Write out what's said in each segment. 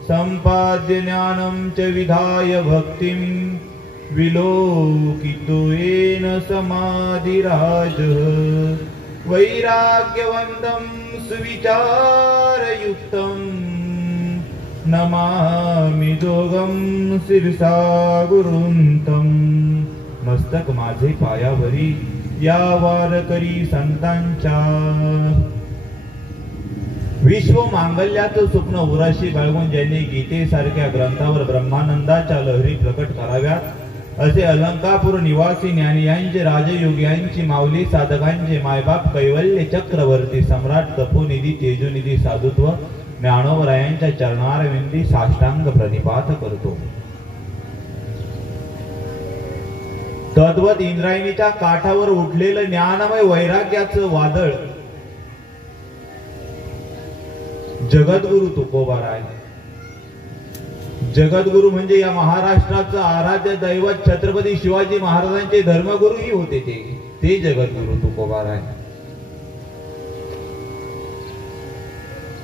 संपाद्य ज्ञानं च विधाय भक्तिं विलोकितो येन समाधिराजः वैराग्यवन्तं सुविचारयुक्तं नमामि दोघं शिरसा गुरुंतं। मस्तक माझे पायावरी या वारकरी संतांच्या। विश्व मांगल्याचं स्वप्न उराशी बाळगून ज्यांनी गीतेसारख्या ग्रंथावर ब्रह्मानंदाच्या लहरी प्रकट कराव्यात असे अलंकापूर निवासी ज्ञानियांचे राजयोग्यांची माऊली साधकांचे मायबाप कैवल्य चक्रवर्ती सम्राट तपोनिधी तेजोनिधी साधुत्व ज्ञानोबरायांच्या चरणारविंदी साष्टांग प्रणिपात करतो। तद्वत इंद्रायणीच्या काठावर उठलेलं ज्ञानमय वैराग्याचं वादळ जगद्गुरु तुकोबाराय। जगद्गुरु म्हणजे या महाराष्ट्राचं आराध्य दैवत छत्रपती शिवाजी महाराजांचे धर्मगुरूही होते ते जगद्गुरु तुकोबाराय।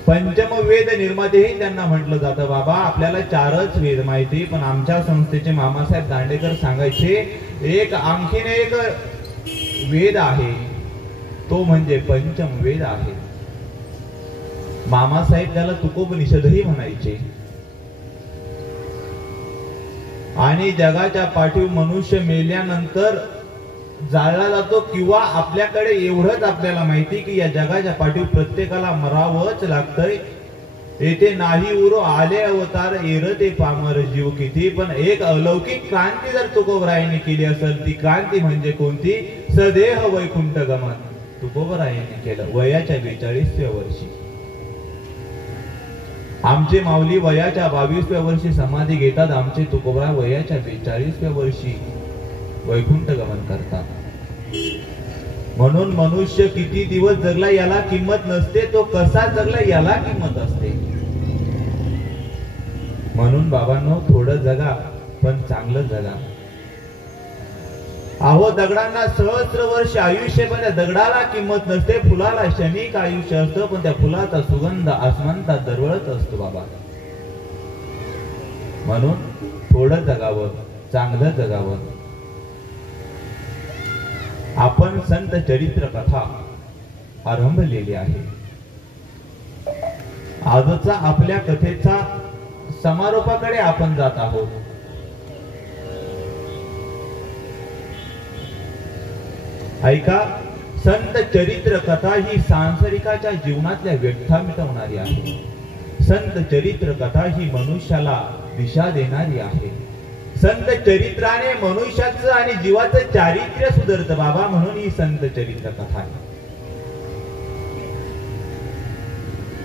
पंचम वेद निर्मातेही त्यांना म्हटलं जातं। बाबा आपल्याला चारच वेद माहिती, पण आमच्या संस्थेचे मामासाहेब दांडेकर सांगायचे एक आणखीन एक वेद आहे, तो म्हणजे पंचम वेद आहे। मामासाहेब त्याला तुकोपनिषदही म्हणायचे। आणि जगाच्या पाठीवर मनुष्य मेल्यानंतर जाळला जातो, किंवा आपल्याकडे एवढंच आपल्याला माहिती की या जगाच्या पाठीवर प्रत्येकाला मरावंच लागतंय। येथे नाही उरो आले अवतार एरते पामर जीव किती। पण एक अलौकिक क्रांती जर तुकोबरायांनी केली असेल, ती क्रांती म्हणजे कोणती? सदेह वैकुंठ गमन तुकोबरायांनी केलं वयाच्या 42व्या वर्षी। आमचे माऊली वयाच्या 22व्या वर्षी समाधी घेतात, आमचे तुकोबराय वयाच्या 42व्या वर्षी वैकुंठ गमन करतात। म्हणून मनुष्य किती दिवस जगला याला किंमत नसते, तो कसा जगला याला किंमत असते। म्हणून बाबांनो थोडं जगा, पण चांगलं जगा। अहो दगडांना सहस्र वर्ष आयुष्य, पण त्या दगडाला किंमत नसते। फुलाला क्षणिक आयुष्य असतं, पण त्या फुलाचा सुगंध आसमंतात दरवळत असतो बाबा। म्हणून थोडं जगावं, चांगलं जगावं। आपण संत चरित्र कथा आरंभलेली आहे। आजचा आपल्या कथेचा समारोपाकडे आपण जात आहोत। ऐका, संत चरित्र कथा ही सांसारिकाच्या जीवनातल्या व्यथा मिटवणारी आहे। संत चरित्र कथा ही मनुष्याला दिशा देणारी आहे। संत चरित्राने मनुष्याचं आणि जीवाचं चारित्र्य सुधारतं बाबा, म्हणून ही संत चरित्र कथा आहे।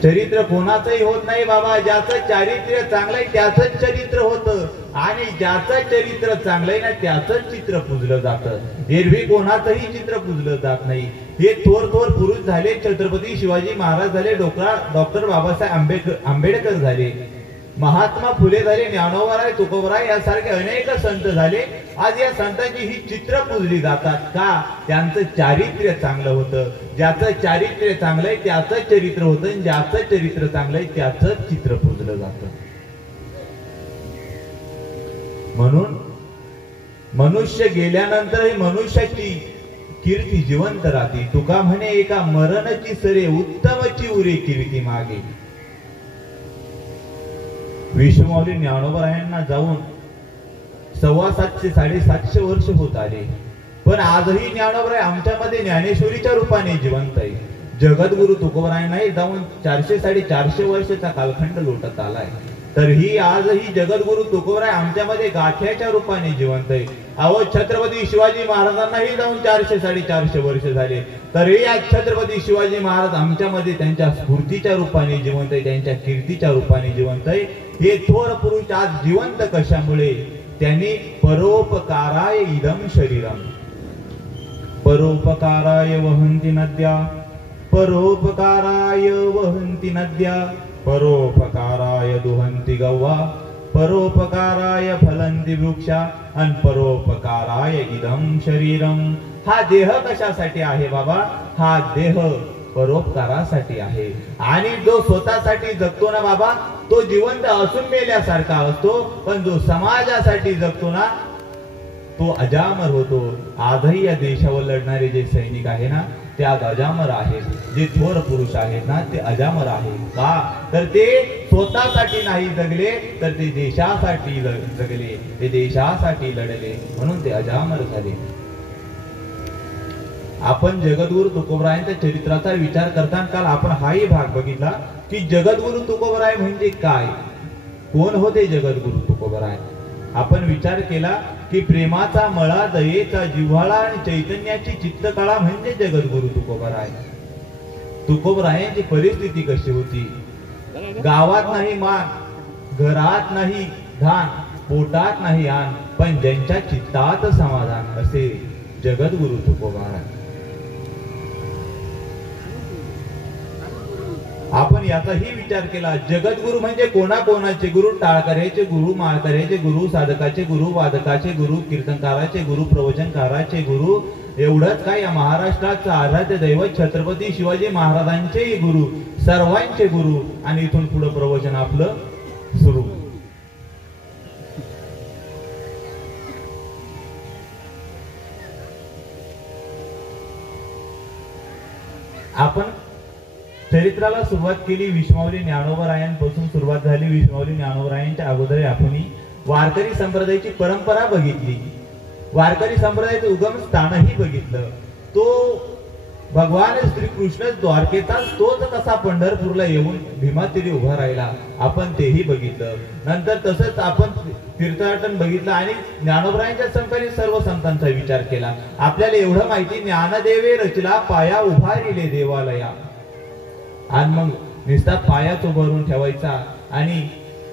चरित्र कोणाचंही होत नाही बाबा, ज्याचं चारित्र्य चांगलंय त्याचंच चरित्र होतं, आणि ज्याचं चरित्र चांगलंय ना त्याचंच चित्र पूजलं जातं। एरवी कोणाचंही चित्र पूजलं जात नाही। हे थोर पुरुष झाले, छत्रपती शिवाजी महाराज झाले, डॉक्टर बाबासाहेब आंबेडकर झाले, महात्मा फुले झाले, ज्ञानोबराय तुकोबराय यासारखे अनेक संत झाले। आज या संतांची ही चित्र पूजली जातात का? त्यांचं चारित्र्य चांगलं होतं। ज्याचं चारित्र्य चांगलंय त्याचं चरित्र होतं, ज्याचं चरित्र चांगलंय त्याचंच चित्र पूजलं जातं। म्हणून मनुष्य गेल्यानंतरही मनुष्याची कीर्ती जिवंत राहते। तुका म्हणे एका मरणची सरे उत्तमची उरे कीर्ती मागे। विश्वमाऊली ज्ञानोबरायांना जाऊन 750 750 वर्ष होत आले, पण आजही ज्ञानोबराय आमच्यामध्ये ज्ञानेश्वरीच्या रूपाने जिवंत आहे। जगद्गुरु तुकोबरायांनाही जाऊन 400 450 वर्षाचा कालखंड लोटत आलाय, तरीही आजही जगद्गुरु तुकोबराय आमच्यामध्ये गाठ्याच्या रूपाने जिवंत आहे। अहो छत्रपती शिवाजी महाराजांनाही जाऊन 400 450 वर्ष झाले, तरीही आज छत्रपती शिवाजी महाराज आमच्यामध्ये त्यांच्या स्फूर्तीच्या रूपाने जिवंत आहे, त्यांच्या कीर्तीच्या रूपाने जिवंत आहे। हे थोर पुरुष आज जिवंत कशामुळे? त्यांनी परोपकाराय इदं शरीरम, परोपकाराय वहन्ति नद्या, परोपकाराय वहन्ति नद्या, परोपकाराय दुहन्ति गव्वा, परोपकाराय फलन्ति वृक्षा, आणि परोपकाराय इदं शरीरम। हा देह कशासाठी आहे बाबा? हा देह परोपकारासाठी आहे. आणि जो स्वतःसाठी जगतो ना बाबा, तो जिवंत असून मेल्यासारखा असतो, पण जो समाजासाठी जगतो ना, तो अजामर होतो. आजही या देशावर लढणारे जे सैनिक आहे ना, ते आज अजामर आहेत. जे थोर पुरुष आहेत ना, ते अजामर आहेत. का तर ते स्वतःसाठी नाही जगले, तर ते देशासाठी जगले, ते देशासाठी लढले, म्हणून ते अजामर झाले. आपण जगद्गुरु तुकोबरायांच्या चरित्राचा विचार करताना काल आपण हाही भाग बघितला की जगद्गुरु तुकोबराय म्हणजे काय, कोण होते जगद्गुरु तुकोबराय. आपण विचार केला की प्रेमाचा मळा, दयेचा जिव्हाळा आणि चैतन्याची चित्तकळा म्हणजे जगद्गुरु तुकोबराय. तुकोबरायांची परिस्थिती कशी होती. गावात नाही मान, घरात नाही धान, पोटात नाही आन, पण ज्यांच्या चित्तात समाधान असे जगद्गुरु तुकोबराय. आपण याचाही विचार केला, जगद्गुरु म्हणजे कोणाकोणाचे गुरु. टाळकऱ्याचे गुरु, माळकऱ्याचे गुरु, साधकाचे गुरु, वादकाचे गुरु, कीर्तनकाराचे गुरु, प्रवचनकाराचे गुरु. एवढंच काय, या महाराष्ट्राचं आराध्य दैवत छत्रपती शिवाजी महाराजांचेही गुरु, सर्वांचे गुरु. आणि इथून पुढे प्रवचन आपलं सुरू. आपण चरित्राला सुरुवात केली विश्वमाऊली ज्ञानोबरायांपासून सुरुवात झाली. विश्वमाऊली ज्ञानोबरायांच्या अगोदर आपण वारकरी संप्रदायाची परंपरा बघितली, वारकरी संप्रदायाचं उगम स्थानही बघितलं. तो भगवान श्रीकृष्ण द्वारकेचा तोच कसा पंढरपूरला येऊन भीमातीरी उभा राहिला, आपण तेही बघितलं. नंतर तसंच आपण तीर्थाटन बघितलं आणि ज्ञानोबरायांच्या संकलित सर्व संतांचा विचार केला. आपल्याला एवढं माहिती, ज्ञानदेवे रचला पाया उभारिले देवालया. आणि मग नुसता पायाच उभारून ठेवायचा आणि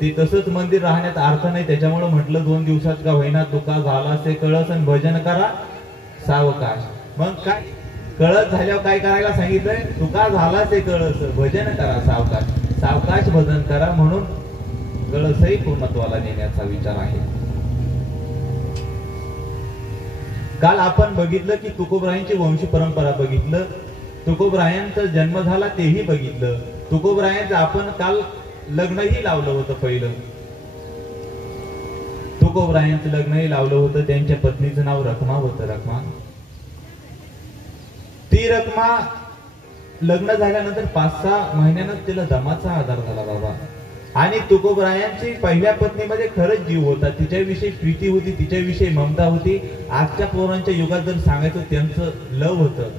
ते तसंच मंदिर राहण्यात अर्थ नाही. त्याच्यामुळे म्हटलं 2 दिवसात का होईना, तुका झाला से कळस आणि भजन करा सावकाश. मग काय कळस झाल्यावर काय करायला सांगितलंय, तुका झाला से कळस, भजन करा सावकाश, सावकाश भजन करा. म्हणून कळसही पूर्णत्वाला नेण्याचा विचार आहे. काल आपण बघितलं की तुकोबरायांची वंश परंपरा बघितलं, तुकोबरायांचा जन्म झाला तेही बघितलं. तुकोबरायांचं आपण काल लग्नही लावलं होतं. पहिलं तुकोबरायांचं लग्नही लावलं होतं. त्यांच्या पत्नीचं नाव रखमा होतं. रखमा, ती रखमा लग्न झाल्यानंतर 5-6 महिन्यानंतर तिला दमाचा आजार झाला बाबा. आणि तुकोबरायांची पहिल्या पत्नीमध्ये खरंच जीव होता, तिच्याविषयी प्रीती होती, तिच्याविषयी ममता होती. आजच्या पोरांच्या युगात जर सांगायचं त्यांचं लव होतं,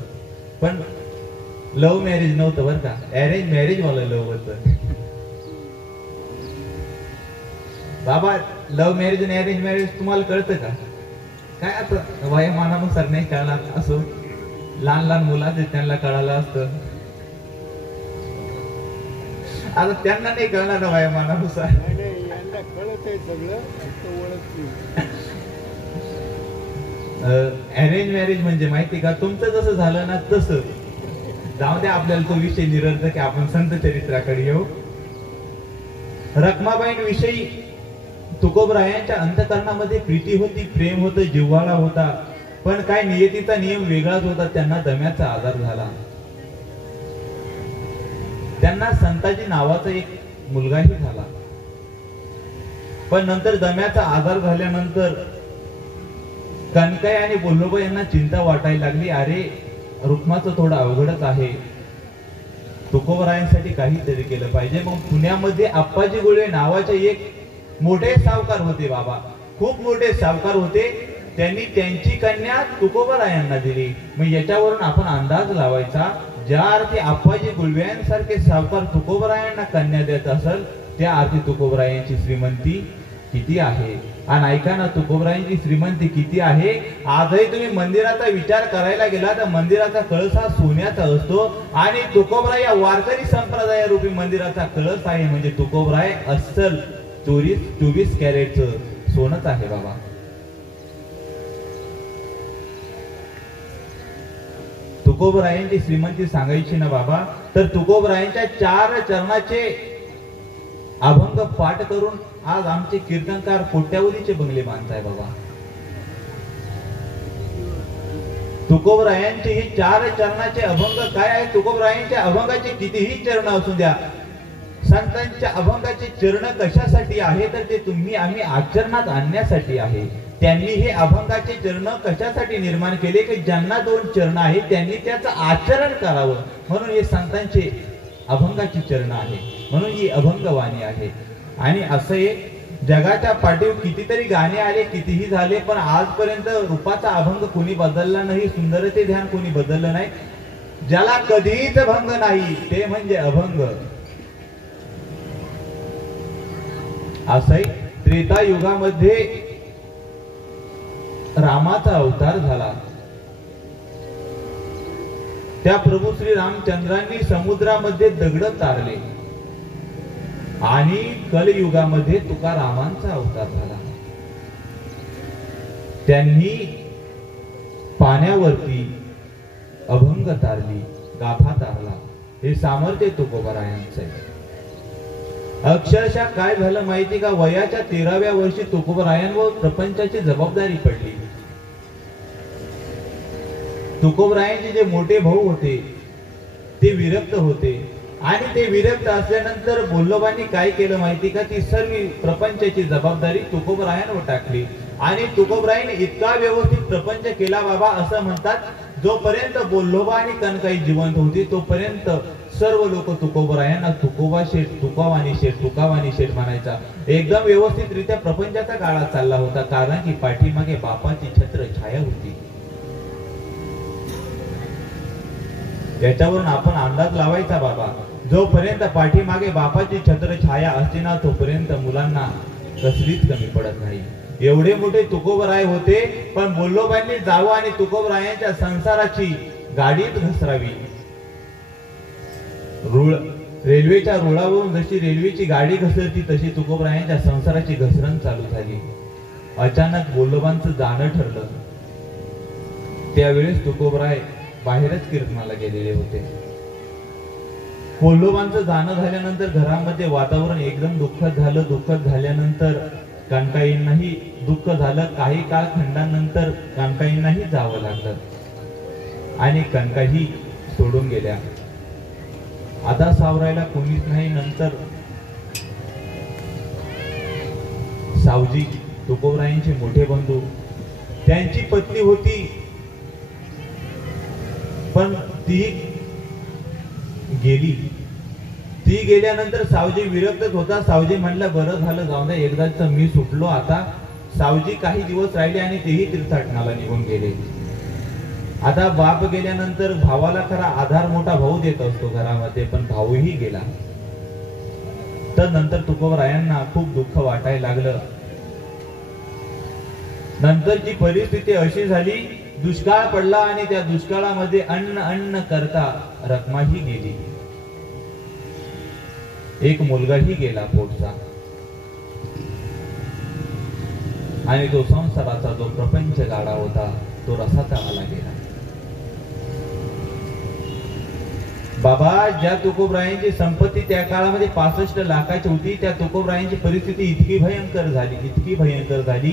पण लव्ह मॅरेज नव्हतं बरं का, अरेंज मॅरेज वाला लव्ह होतं बाबा. लव्ह मॅरेज आणि अरेंज मॅरेज तुम्हाला कळतं का काय? आता वयामानानुसार नाही कळणार, असं लहान लहान मुलांचे त्यांना कळालं असतं. आता त्यांना नाही कळणार वयामानानुसार. अरेंज मॅरेज म्हणजे माहिती का, तुमचं जसं झालं ना तसं. जाऊ द्या, आपल्याला तो विषय निरर्थक, की आपण संत चरित्राकडे येऊ. रखमाबाईंविषयी तुकोबरायांच्या अंतकरणामध्ये प्रीती होती, प्रेम होतं, जिव्हाळा होता. पण काय नियतीचा नियम वेगळाच होता. त्यांना दम्याचा आजार झाला. त्यांना संताजी नावाचा एक मुलगाही झाला. पण नंतर दम्याचा आजार झाल्यानंतर कनकय आणि बोल्लोबा यांना चिंता वाटायला लागली. अरे, रुक्माचं थोडं अवघडच आहे, तुकोबरायांसाठी काहीतरी केलं पाहिजे. मग पुण्यामध्ये आप्पाजी गुळवे नावाचे एक मोठे सावकार होते बाबा, खूप मोठे सावकार होते. त्यांनी त्यांची कन्या तुकोबरायांना दिली. मग याच्यावरून आपण अंदाज लावायचा, ज्या अर्थी आप्पाजी गुळव्यांसारखे सावकार तुकोबरायांना कन्या देत असेल, त्या अर्थी तुकोबरायांची श्रीमंती किती आहे. आणि ऐका ना, तुकोबरायांची श्रीमंती किती आहे. आजही तुम्ही मंदिराचा विचार करायला गेला तर मंदिराचा कळस हा सोन्याचा असतो. आणि तुकोबराय या वारकरी संप्रदायारूपी मंदिराचा कळस आहे. म्हणजे तुकोबराय अस्सल 24 कॅरेटचं सोनच आहे बाबा. तुकोबरायांची श्रीमंती सांगायची ना बाबा, तर तुकोबरायांच्या 4 चरणाचे अभंग पाठ करून आज आमचे कीर्तनकार कोट्यावधीचे बंगले बांधताय बाबा. तुकोबरायांचे हे 4 चरणाचे अभंग काय आहे? तुकोबरायांच्या अभंगाचे कितीही चरण असू द्या, संतांच्या अभंगाचे चरण कशासाठी आहे? तर ते तुम्ही आम्ही आचरणात आणण्यासाठी आहे. त्यांनी हे अभंगाचे चरण कशासाठी निर्माण केले की ज्यांना 2 चरण आहेत त्यांनी त्याचं आचरण करावं, म्हणून हे संतांचे अभंगाची चरण आहे, म्हणून ही अभंगवाणी आहे. आणि असे जगाच्या पाठीवर कितीतरी गाणे आले, कितीही झाले, पण आजपर्यंत रूपाचा अभंग कोणी बदलला नाही, सुंदरते ध्यान कोणी बदललं नाही. ज्याला कधीच भंग नाही ते म्हणजे अभंग. असंही त्रेता युगामध्ये रामाचा अवतार झाला. त्या प्रभू श्री रामचंद्रांनी समुद्रामध्ये दगड तारले आणि कलयुगामध्ये तुकारामांचा अवतार झाला. त्यांनी पाण्यावरती अभंग तारली, गाभा तारला. हे सामर्थ्य तुकोबरायांचं आहे. अक्षरशः काय झालं माहिती का? वयाच्या 13व्या वर्षी तुकोबरायांवर प्रपंचाची जबाबदारी पडली. तुकोबरायांचे जे मोठे भाऊ होते ते विरक्त होते आणि ते विरक्त असल्यानंतर बोल्लोबांनी काय केलं माहिती का? ती सर्व प्रपंचाची जबाबदारी तुकोबरायांवर टाकली आणि तुकोबरायांनी इतका व्यवस्थित प्रपंच केला बाबा, असं म्हणतात जोपर्यंत बोल्लोबा आणि कनकाई जिवंत होती तोपर्यंत सर्व लोक तुकोबरायांना तुकोबा शेठ, तुकावानी शेठ, तुकावानी शेठ म्हणायचा. एकदम व्यवस्थितरित्या प्रपंचाचा काळात चालला होता, कारण की पाठीमागे बापाची छत्र छाया होती. याच्यावरून आपण अंदाज लावायचा बाबा, जोपर्यंत पाठीमागे बापाची छत्र छाया असते ना तोपर्यंत मुलांना कसलीच कमी पडत नाही. एवढे मोठे तुकोबराय होते, पण बोल्लोबांनी जावं आणि तुकोबरायांच्या संसाराची गाडीत घसरावी. रेल्वेच्या रुळावरून जशी रेल्वेची गाडी घसरती तशी तुकोबरायांच्या संसाराची घसरण चालू झाली. अचानक बोल्लोबांचं जाणं ठरलं. त्यावेळेस तुकोबराय बाहेरच कीर्तनाला गेलेले होते. बोल्लोबांचं जाणं झाल्यानंतर घरामध्ये वातावरण एकदम दुःखद झालं. दुःखद झाल्यानंतर कनकाईंनाही दुःख झालं. काही काळ खंडानंतर कनकाईंनाही जावं लागलं आणि कनकाही सोडून गेल्या. आता सावरायला कोणीच नाही. नंतर सावजी तुकोबरायांचे मोठे बंधू, त्यांची पत्नी होती पण ती गेली. ती गेल्यानंतर सावजी विरक्तच होता. सावजी म्हणलं बरं झालं, जाऊ द्या, एकदाच मी सुटलो आता. सावजी काही दिवस राहिले आणि तेही तीर्थाटनाला निघून गेले. आता बाप गेल्यानंतर भावाला खरा आधार मोठा भाऊ देत असतो घरामध्ये, पण भाऊही गेला. तर नंतर तुकोबरायांना खूप दुःख वाटायला लागलं. नंतरची परिस्थिती अशी झाली, दुष्काळ पडला आणि त्या दुष्काळामध्ये अन्न करता रखमाही गेली. एक मुलगाही गेला पोटचा आणि तो संसाराचा जो प्रपंच गाडा होता तो रसाचा आला गेला. बाबा, ज्या तुकोबरायांची संपत्ती त्या काळामध्ये 65 लाखाची होती, त्या तुकोबरायांची परिस्थिती इतकी भयंकर झाली, इतकी भयंकर झाली.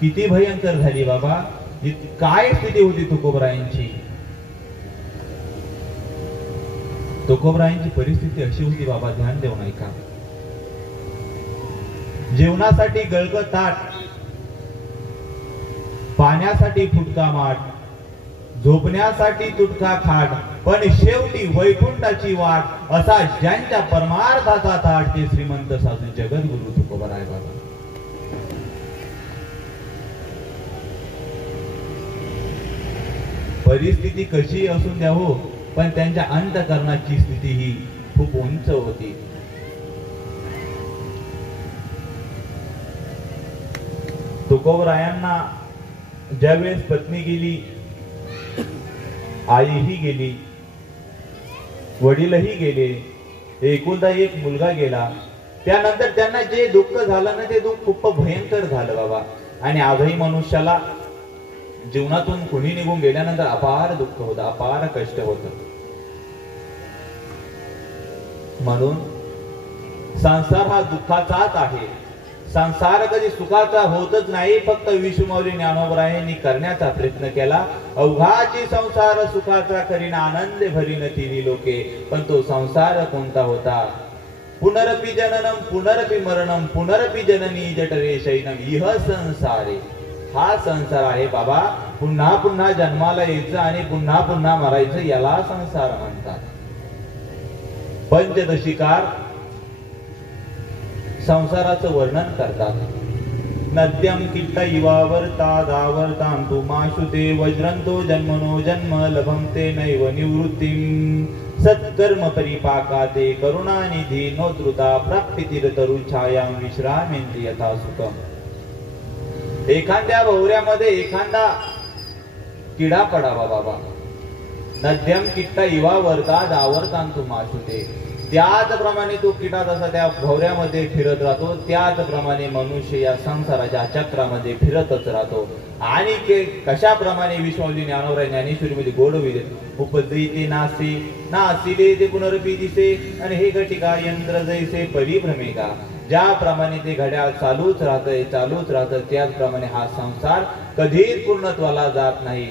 किती भयंकर झाली बाबा, काय स्थिती होती तुकोबरायांची. तुकोबरायांची परिस्थिती अशी होती बाबा, ध्यान देऊ नाही का. जेवणासाठी गळगत ताट, पाण्यासाठी फुटका माठ, झोपण्यासाठी तुटका खाट, पण शेवटी वैकुंठाची वाट, असा ज्यांच्या परमार्थाचा थाट ते श्रीमंत साधू जगद्गुरु तुकोबराय बाबा. परिस्थिती कशी असून द्या हो, पण त्यांच्या अंतःकरणाची स्थिती ही खूप उंच होती. तुकोबरायांना ज्यावेळेस पत्नी गेली, आईही गेली, वडीलही गेले, एकुलता एक मुलगा गेला. त्यानंतर त्यांना जे दुःख झालं ना ते दुःख खूप भयंकर झालं बाबा. आणि आजही मनुष्याला जीवनातून कुणी निघून गेल्यानंतर अपार दुःख होतं, अपार कष्ट होतं. म्हणून संसार हा दुःखाचाच आहे. संसार कधी सुखाचा होतच नाही, फक्त विश्वमाऊली ज्ञानोबरायांनी करण्याचा प्रयत्न केला. अवघाची संसार सुखाचा करीन आनंद भरीन तिन्ही लोके. पण तो संसार कोणता होता? पुनरपि जननम पुनरपि मरणम पुनरपि जननी जठरे शयनम इह संसारे. हा संसार आहे बाबा. पुन्हा पुन्हा जन्माला यायचं आणि पुन्हा पुन्हा मरायचं, याला संसार म्हणतात. पंचदशिकार संसाराचं वर्णन करतात. नद्यम किट्ट इवावर्ता दावर्तांतु माशुते वज्रंतो जन्मनो जन्म लभंते नैव निवृत्तिम सत्कर्म परिपाकाते करुणानिधी नोद्रुता प्राप्तितीरतरु छायां विश्रामेंति यथा सुखम. एखाद्या भोवऱ्यामध्ये एखादा किडा पडावा बाबा. नद्यम किट्ट इवावर्ता दावर्तांतु माशुते. त्याचप्रमाणे तो किडा जसा त्या भोवऱ्यामध्ये फिरत राहतो, त्याचप्रमाणे मनुष्य या संसाराच्या चक्रामध्ये फिरतच राहतो. आणि कशाप्रमाणे विश्वमाऊली ज्ञानोबराय ज्ञानेश्वरीमध्ये गोडविले उपजैते नासे नासिले ते पुनरपि दिसे आणि हे घटिका यंत्र जैसे परिभ्रमेका. ज्याप्रमाणे ते घड्याळ चालूच राहतं त्याचप्रमाणे हा संसार कधीच पूर्णत्वाला जात नाही.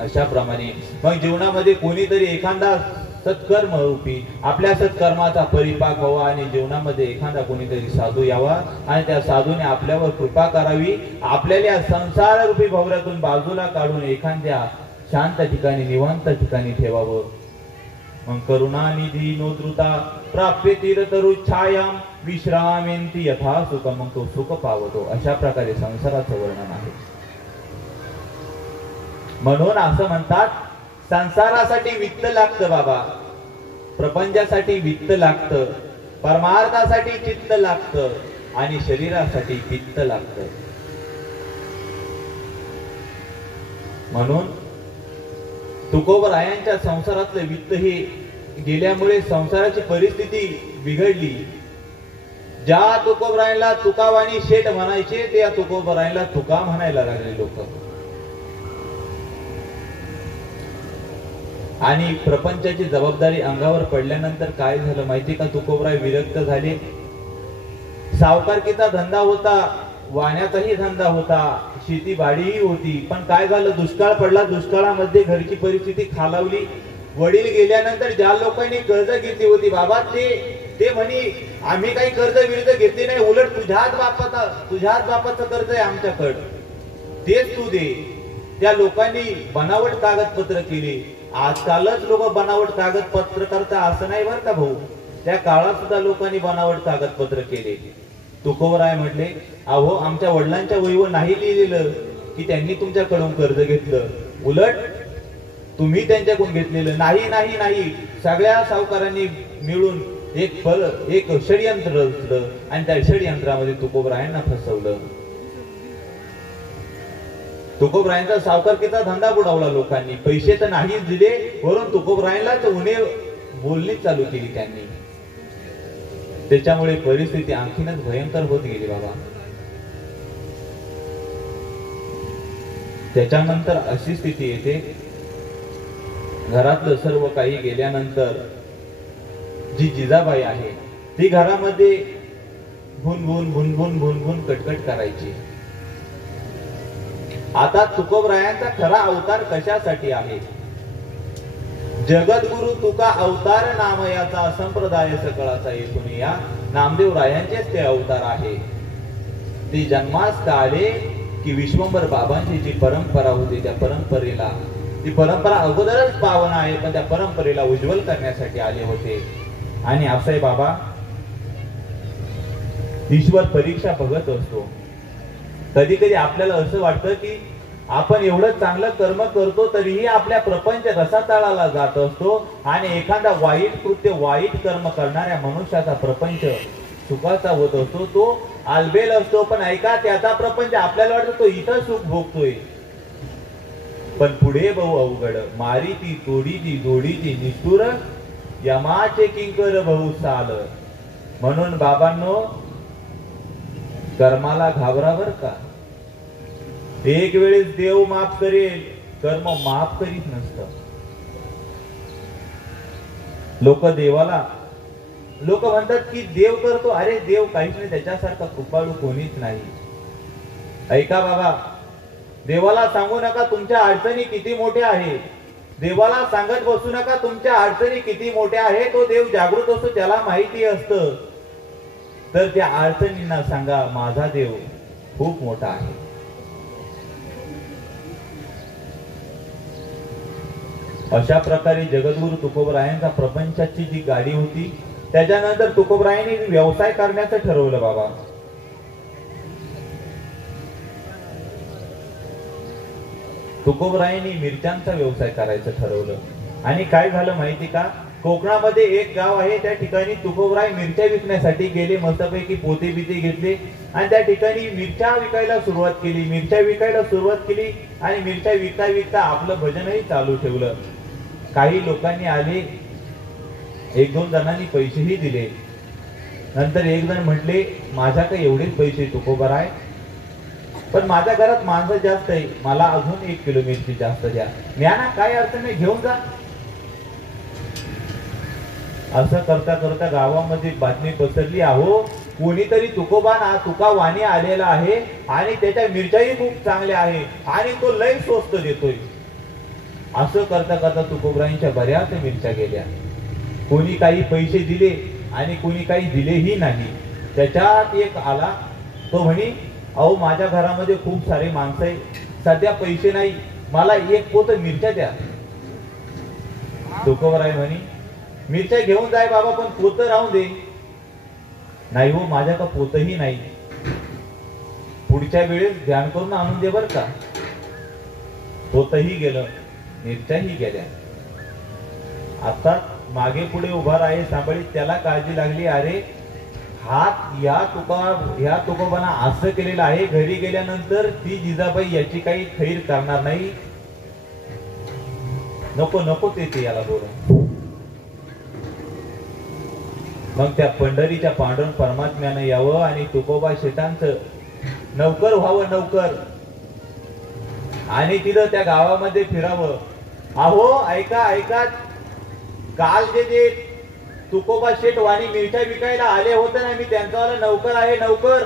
अशा प्रमाणे मग जीवनामध्ये कोणीतरी एखादा सत्कर्म रूपी आपल्या सत्कर्माचा परिपाक व्हावा आणि जीवनामध्ये एखादा कोणीतरी साधू यावा आणि त्या साधूने आपल्यावर कृपा करावी, आपल्याला संसार रूपी भोवऱ्यातून बाजूला काढून एखाद्या शांत ठिकाणी निवांत ठिकाणी ठेवावं. मग करुणानिधी नोद्रुता प्राप्य तीरतरु छायां विश्रामेंति यथा सुख. मग तो सुख पावतो. अशा प्रकारे संसाराचं वर्णन आहे. म्हणून असं म्हणतात, संसारासाठी वित्त लागतं बाबा, प्रपंचासाठी वित्त लागतं, परमार्थासाठी चित्त लागतं आणि शरीरासाठी पित्त लागतं. म्हणून तुकोबरायांच्या संसारातलं वित्त हे गेल्यामुळे संसाराची परिस्थिती बिघडली. ज्या तुकोबरायांना तुकावाणी शेठ म्हणायचे, त्या तुकोबरायांना तुका म्हणायला लागले लोक. आणि प्रपंचाची जबाबदारी अंगावर पडल्यानंतर काय झालं माहिती का? तुकोबराय विरक्त झाले. सावकारकीचा धंदा होता, वाण्याचाही धंदा होता, शेतीबाडीही होती. पण काय झालं? दुष्काळ पडला. दुष्काळामध्ये घरची परिस्थिती खालावली. वडील गेल्यानंतर ज्या लोकांनी कर्ज घेतली होती बाबा, ते म्हणे आम्ही काही कर्ज विरुद्ध घेतली नाही, उलट तुझ्याच बापाचं कर्ज आहे आमच्याकडे, तेच तू दे. त्या लोकांनी बनावट कागदपत्र केली. आजकालच लोक बनावट कागदपत्र करता असं नाही बरं का भाऊ. त्या काळात सुद्धा लोकांनी बनावट कागदपत्र केले. तुकोबराय म्हटले, अहो आमच्या वडिलांच्या वहीवर नाही लिहिलेलं की त्यांनी तुमच्याकडून कर्ज घेतलं, उलट तुम्ही त्यांच्याकडून घेतलेलं. नाही, सगळ्या सावकारांनी मिळून एक षडयंत्र रचलं आणि त्या षडयंत्रामध्ये तुकोबरायांना फसवलं. तुकोबरायांचा सावकारकीचा धंदा बुडवला लोकांनी. पैसे तर नाहीच दिले, वरून तुकोबरायांनाच उणे बोलणी चालू केली त्यांनी. त्याच्यामुळे परिस्थिती आणखीनच भयंकर होत गेली बाबा. त्याच्यानंतर अशी स्थिती येते, घरातलं सर्व काही गेल्यानंतर जी जिजाबाई आहे ती घरामध्ये भुनभुन कटकट करायची. आता तुकोबरायांचा खरा अवतार कशासाठी आहे? जगद्गुरु तुका अवतार नाम याचा संप्रदाय सकळाचा येथून या नामदेव रायांचेच ते अवतार आहे. ते जन्मास का आले की विश्वंभर बाबांची जी परंपरा होती त्या परंपरेला, ती परंपरा अगोदरच पावन आहे पण त्या परंपरेला उज्ज्वल करण्यासाठी आले होते. आणि असे बाबा, ईश्वर परीक्षा बघत असतो. कधी कधी आपल्याला असं वाटतं की आपण एवढं चांगलं कर्म करतो तरीही आपल्या प्रपंच रसातळाला जात असतो आणि एखादा वाईट कृत्य, वाईट कर्म करणाऱ्या मनुष्याचा प्रपंच सुखाचा होत असतो. तो आलबेल असतो. पण ऐका, त्याचा प्रपंच आपल्याला वाटतं तो इथं सुख भोगतोय, पण पुढे बहु अवघड. मारी ती तोडी ती जोडी ती निष्ठुर यमाचे किंकर बहु साल. म्हणून बाबांनो, कर्माला घाबरावर का? एक वेळेस देव माफ करेल, कर्म माफ करीत नसतं. लोक देवाला लोक म्हणतात की देव करतो, अरे देव काहीच नाही, त्याच्यासारखा कृपाळू कोणीच नाही. ऐका बाबा, देवाला सांगू नका तुमच्या अडचणी किती मोठ्या आहे. देवाला सांगत बसू नका तुमच्या अडचणी किती मोठ्या आहे. तो देव जागृत असतो, त्याला माहिती असतं. तर त्या अडचणींना सांगा माझा देव खूप मोठा आहे. अशा प्रकारे जगद्गुरु तुकोबरायांचा प्रपंचाची जी गाडी होती, त्याच्यानंतर तुकोबरायांनी व्यवसाय करण्याचं ठरवलं बाबा. तुकोबरायांनी मिरच्यांचा व्यवसाय करायचं ठरवलं. आणि काय झालं माहिती का, कोकणामध्ये एक गाव आहे, त्या ठिकाणी तुकोबराय मिरच्या विकण्यासाठी गेले. मस्तपैकी पोते बिते घेतले आणि त्या ठिकाणी मिरच्या विकायला सुरुवात केली. मिरच्या विकायला सुरुवात केली आणि मिरच्या विकता विकता आपलं भजनही चालू ठेवलं. काही लोकांनी आले, एक दोन जणांनी पैसेही दिले. नंतर एक जण म्हटले माझ्याकडे एवढेच पैसे तुकोबराय, पण माझ्या घरात माणसं जास्त आहे, मला अजून 1 किलो मिरची जास्त द्या. न्या ना, काय अडचण नाही, घेऊन जा. असं करता करता गावामध्ये बातमी पसरली, अहो कोणीतरी तुका वाणी आलेला आहे आणि त्याच्या मिरच्याही खूप चांगल्या आहे आणि तो लय स्वस्त देतोय. असं करता करता तुकोबरायांच्या बऱ्याच मिरच्या गेल्या. कोणी काही पैसे दिले आणि कोणी काही दिलेही नाही. त्याच्यात एक आला, तो म्हणे अहो माझ्या घरामध्ये खूप सारे माणसं आहे, सध्या पैसे नाही, मला 1 पोत मिरच्या द्या. तुकोबराय म्हणे मिरच्या घेऊन जाय बाबा, पण पोत राहून दे. नाही हो, माझ्याकडे पोतही नाही, पुढच्या वेळेस ध्यान करून आणून दे बर का. पोतही गेलं, मिरच्याही गेल्या. आता मागे पुढे उभा आहे सांभाळीत, त्याला काळजी लागली, अरे हात या तुकोबांना असं केलेलं आहे, घरी गेल्यानंतर ती जिजाबाई याची काही खैर करणार नाही, नको नको ते याला बोलून. मग त्या पंढरीच्या पांडुरंग परमात्म्यानं यावं आणि तुकोबा शेटांचं नौकर व्हावं, नौकर, आणि तिथं त्या गावामध्ये फिरावं. अहो ऐका ऐका, काल जे तुकोबा शेठ वाणी मिरच्या विकायला आले होते ना, मी त्यांच्यावाला नौकर आहे, नौकर.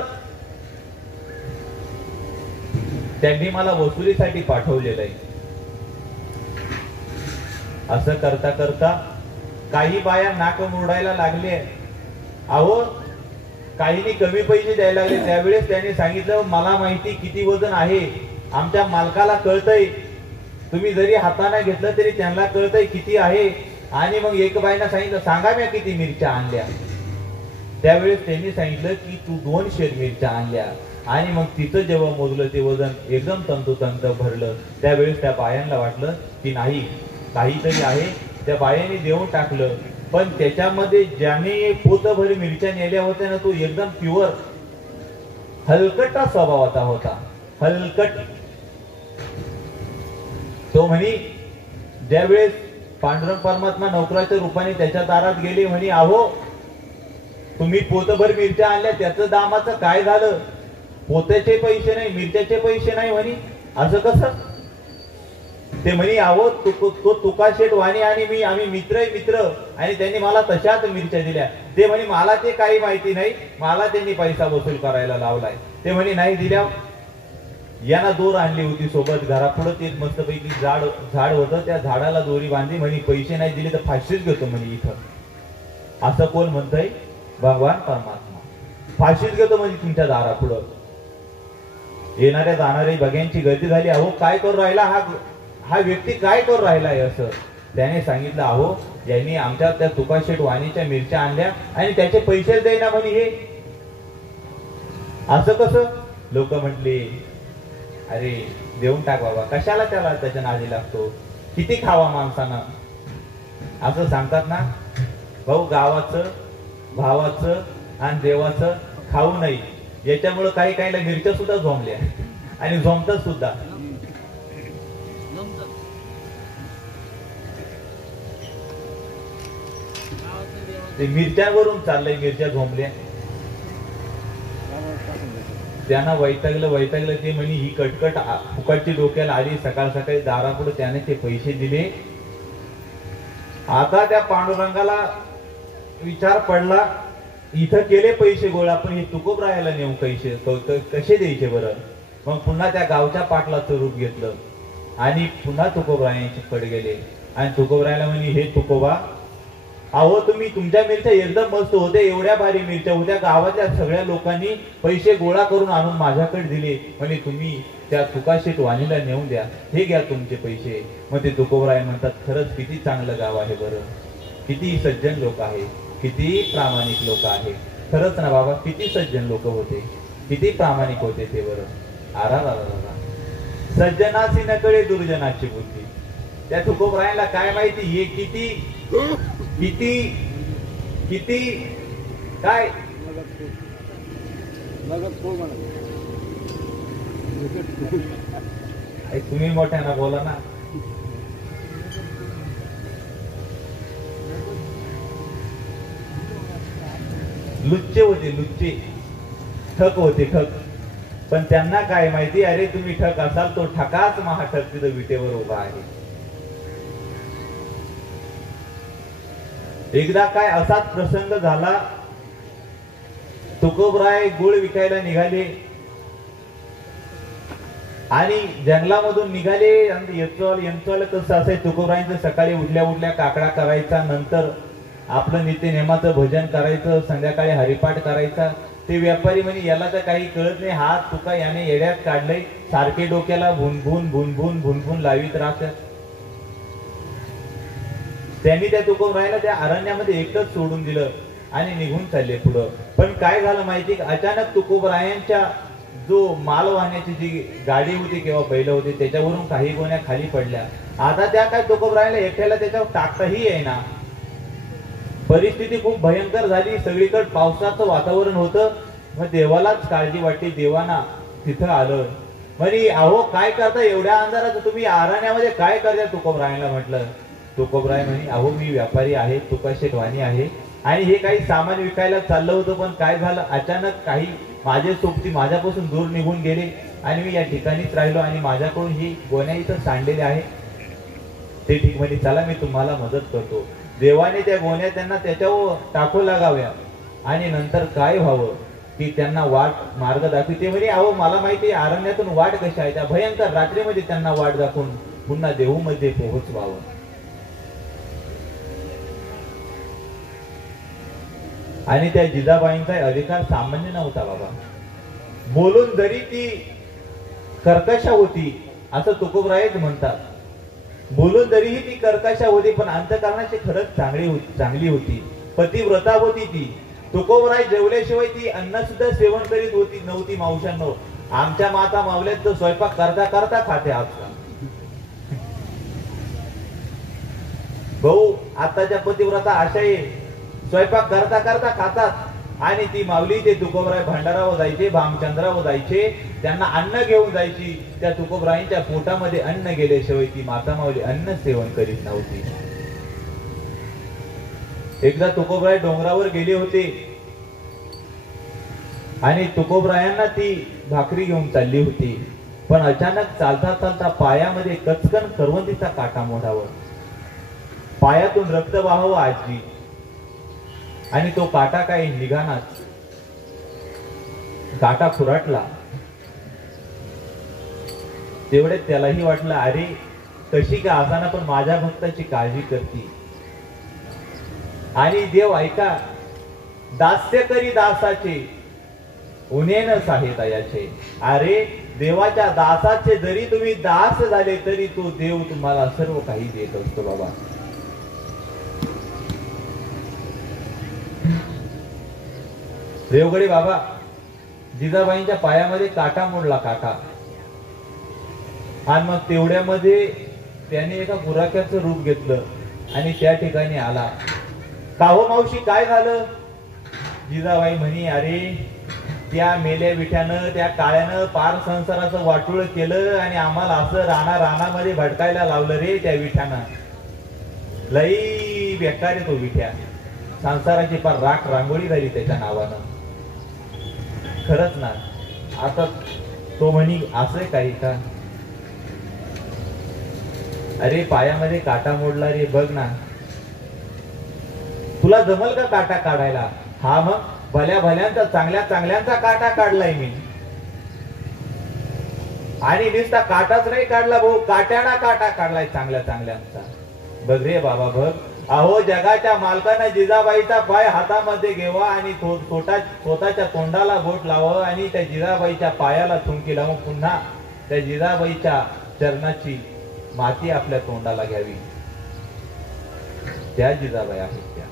त्यांनी मला वसुलीसाठी पाठवलेलं आहे. असं करता करता काही बाया नाक मोडायला लागले. अहो काहींनी कमी पैसे द्यायला लागले. त्यावेळेस त्यांनी सांगितलं मला माहिती किती वजन आहे, आमच्या मालकाला कळतंय, तुम्ही जरी हाताने घेतलं तरी त्यांना कळतंय किती आहे. आणि मग एक बाईना सांगितलं सांगा मी किती मिरच्या आणल्या. त्यावेळेस त्यांनी सांगितलं की तू 2 शेर मिरच्या आणल्या. आणि मग तिथं जेव्हा मोजलं ते वजन एकदम तंतोतंत भरलं. त्यावेळेस त्या बायांना वाटलं की नाही काहीतरी आहे. त्या बायांनी देऊन टाकलं. पण त्याच्यामध्ये ज्याने पोतभर मिरच्या नेल्या होत्या ना, तो एकदम प्युअर हलकटा स्वभावाचा होता, हलकट. तो म्हणे ज्यावेळेस पांडुरंग परमात्मा नौकराच्या रूपाने त्याच्या दारात गेले, म्हणे अहो तुम्ही पोतभर मिरच्या आणल्या, त्याचं दामाचं काय झालं? पोत्याचे पैसे नाही, मिरच्याचे पैसे नाही. म्हणे असं कसं? ते म्हणे अहो तो तुका शेठ वाणी आणि मी आम्ही मित्र आहे, मित्र, आणि त्यांनी मला तशाच मिरच्या दिल्या. ते म्हणे मला ते काही माहिती नाही, मला त्यांनी पैसा वसूल करायला लावलाय. ते म्हणे नाही दिल्या. यांना दोर आणली होती सोबत, घरापुढं ते मस्तपैकी झाड होतं, त्या झाडाला दोरी बांधली. म्हणे पैसे नाही दिले तर फाशीच घेतो म्हणे इथं. असं कोण म्हणतंय? भगवान परमात्मा. फाशीच घेतो म्हणजे तुमच्या दारापुढं. येणाऱ्या जाणाऱ्या बघ्यांची गर्दी झाली. अहो काय करू राहिला हा व्यक्ती, काय करू राहिलाय? असं त्याने सांगितलं अहो यांनी आमच्या त्या तुकाशेठ वाणीच्या मिरच्या आणल्या आणि त्याचे पैसे देईना म्हणे. हे असं कसं? लोक म्हटले अरे देऊन टाक बाबा, कशाला त्याला त्याच्या नादी लागतो, किती खावा माणसानं. असं सांगतात ना भाऊ, गावाचं भावाचं आणि देवाचं खाऊ नाही. याच्यामुळे काही काहीला मिरच्या सुद्धा झोंबल्या आणि झोंबतात सुद्धा. ते मिरच्यावरून चाललंय, मिरच्या झोंबल्या. त्यांना वैतागलं. ते म्हणे ही कटकट फुकटची डोक्याला आली. सकाळ सकाळी दारापुढे त्याने ते पैसे दिले. आता त्या पांडुरंगाला विचार पडला, इथं केले पैसे गोळा, पण हे तुकोबरायाला नेऊन कसे द्यायचे बरं. मग पुन्हा त्या गावच्या पाटलाचं रूप घेतलं आणि पुन्हा तुकोबरायांच्याकडे गेले आणि तुकोबरायाला म्हणे, हे तुकोबा, अहो तुम्ही तुमच्या मिरच्या एकदम मस्त होत्या, एवढ्या भारी मिरच्या होत्या, गावातल्या सगळ्या लोकांनी पैसे गोळा करून आणून माझ्याकडे दिले, म्हणजे तुम्ही त्या तुकाशेठ वाणीला नेऊन द्या, हे घ्या तुमचे पैसे. मग ते तुकोबराय म्हणतात, खरंच किती चांगलं गाव आहे बरं, किती सज्जन लोक आहे, किती प्रामाणिक लोक आहे. खरंच ना बाबा, किती सज्जन लोक होते, किती प्रामाणिक होते ते बरं. आरा सज्जनाची नकळे दुर्जनाची बुद्धी. त्या तुकोबरायाला काय माहिती हे किती किती किती काय तुम्ही मोठ्याना बोला ना. लुच्चे होते, लुच्चे ठक होते, ठक. पण त्यांना काय माहिती, अरे तुम्ही ठक असाल, तो ठकाच महाठक तिथं विटेवर उभा आहे. एकदा काय असाच प्रसंग झाला, तुकोबराय गुळ विकायला निघाले आणि जंगलामधून निघाले. आणि यंचवाल कसं असाय, तुकोबरायांचं सकाळी उठल्या उठल्या काकडा करायचा, नंतर आपलं नित्यनेमाचं भजन करायचं, संध्याकाळी हरिपाठ करायचा. ते व्यापारी म्हणे, याला तर काही कळत नाही, हा तुका याने येड्यात काढलंय, सारखे डोक्याला भुनभुन भुनभुन भुनभुन लावित राहतात. त्यांनी त्या तुकोबरायाला त्या अरण्यामध्ये एकटंच सोडून दिलं आणि निघून चालले पुढं. पण काय झालं माहिती, अचानक तुकोबरायांच्या जो माल वाहण्याची जी गाडी होती किंवा बैल होती, त्याच्यावरून काही गोण्या खाली पडल्या. आता त्या काय तुकोबरायाला एकट्याला त्याच्यावर टाकताही येईना. परिस्थिती खूप भयंकर झाली, सगळीकडे पावसाचं वातावरण होतं. मग देवालाच काळजी वाटली, देवाना तिथं आलं. म्हणे, अहो काय करता एवढ्या अंधारात तुम्ही अरण्यामध्ये, काय करता तुकोबरायाला म्हटलं. तुकोबराय म्हणे, अहो मी व्यापारी आहे, तुकाशेठ वाणी आहे आणि हे काही सामान विकायला चाललं होतं, पण काय झालं, अचानक काही माझे सोबती माझ्यापासून दूर निघून गेले आणि मी या ठिकाणीच राहिलो आणि माझ्याकडून ही गोण्या इथं सांडलेल्या आहे. ते ठीक म्हणे, चला मी तुम्हाला मदत करतो. देवाने त्या गोण्या त्यांना त्याच्यावर टाकू लागाव्या आणि नंतर काय व्हावं की त्यांना वाट मार्ग दाखवी. ते म्हणे, अहो मला माहिती आहे अरण्यातून वाट कशी आहे, त्या भयंकर रात्रीमध्ये त्यांना वाट दाखवून पुन्हा देहूमध्ये पोहोचवावं. आणि त्या जिजाबाईंचा अधिकार सामान्य नव्हता बाबा. बोलून जरी ती कर्कशा होती असं तुकोबरायच म्हणतात, बोलून जरीही ती कर्कशा होती, पण अंतःकरणाची खरंच चांगली होती, पतिव्रता होती ती. तुकोबराय जेवल्याशिवाय ती अन्न सुद्धा सेवन करीत होती नव्हती. मावशांनो, आमच्या माता मावल्यात तर स्वयंपाक करता करता खाते आजकाल. भाऊ, आताच्या पतिव्रता अशा आहे, स्वयंपाक करता करता खातात. आणि ती माऊली ते तुकोबराय भंडारावर जायचे, भामचंद्रावर जायचे, त्यांना अन्न घेऊन जायची. त्या तुकोबरायांच्या पोटामध्ये अन्न गेल्याशिवाय ती माता माऊली अन्न सेवन करीत नव्हती. एकदा तुकोबराय डोंगरावर गेले होते आणि तुकोबरायांना ती भाकरी घेऊन चालली होती, पण अचानक चालता चालता पायामध्ये कचकन करवंदीचा काटा मोडावर, पायातून रक्त वाहावं आजी, आणि तो काटा काही निघानाच. काटा खुराटला. तेवढे त्यालाही वाटलं, अरे कशी का असाना पण माझ्या भक्ताची काळजी करती. आणि देव ऐका, दास्य करी दासाचे उन्हे न साहे दयाचे. अरे देवाच्या दासाचे जरी तुम्ही दास झाले तरी तो देव तुम्हाला सर्व काही देत असतो बाबा. देवगडी बाबा, जिजाबाईंच्या पायामध्ये काटा मोडला, काटा. आणि मग तेवढ्यामध्ये त्याने एका गुराख्याचं रूप घेतलं आणि त्या ठिकाणी आला. काहो मावशी, काय झालं? जिजाबाई म्हणी, अरे त्या मेल्या विठ्यानं, त्या काळ्यानं पार संसाराचं वाटोळ केलं आणि आम्हाला असं रानामध्ये भटकायला लावलं रे. त्या विठ्यानं लई बेकार आहे तो विठ्या. संसाराची पार राख रांगोळी झाली त्याच्या नावानं. खरंच ना. आता तो म्हणी, असं काही का? अरे पायामध्ये काटा मोडला रे, बघ ना. तुला जमल का काटा काढायला? हा मग भल्या भल्यांचा चांगल्या चांगल्यांचा काटा काढलाय मी. आणि नुसता काटाच नाही काढला भाऊ, काट्याना काटा काढलाय चांगल्या चांगल्यांचा. बघ रे बाबा बघ. अहो जगाच्या मालकानं जिजाबाईचा पाय हातामध्ये घेवा आणि स्वतःच्या तोंडाला बोट लावावं आणि त्या जिजाबाईच्या पायाला थुंकी लावून पुन्हा त्या जिजाबाईच्या चरणाची माती आपल्या तोंडाला घ्यावी. त्या जिजाबाई आहेत त्या.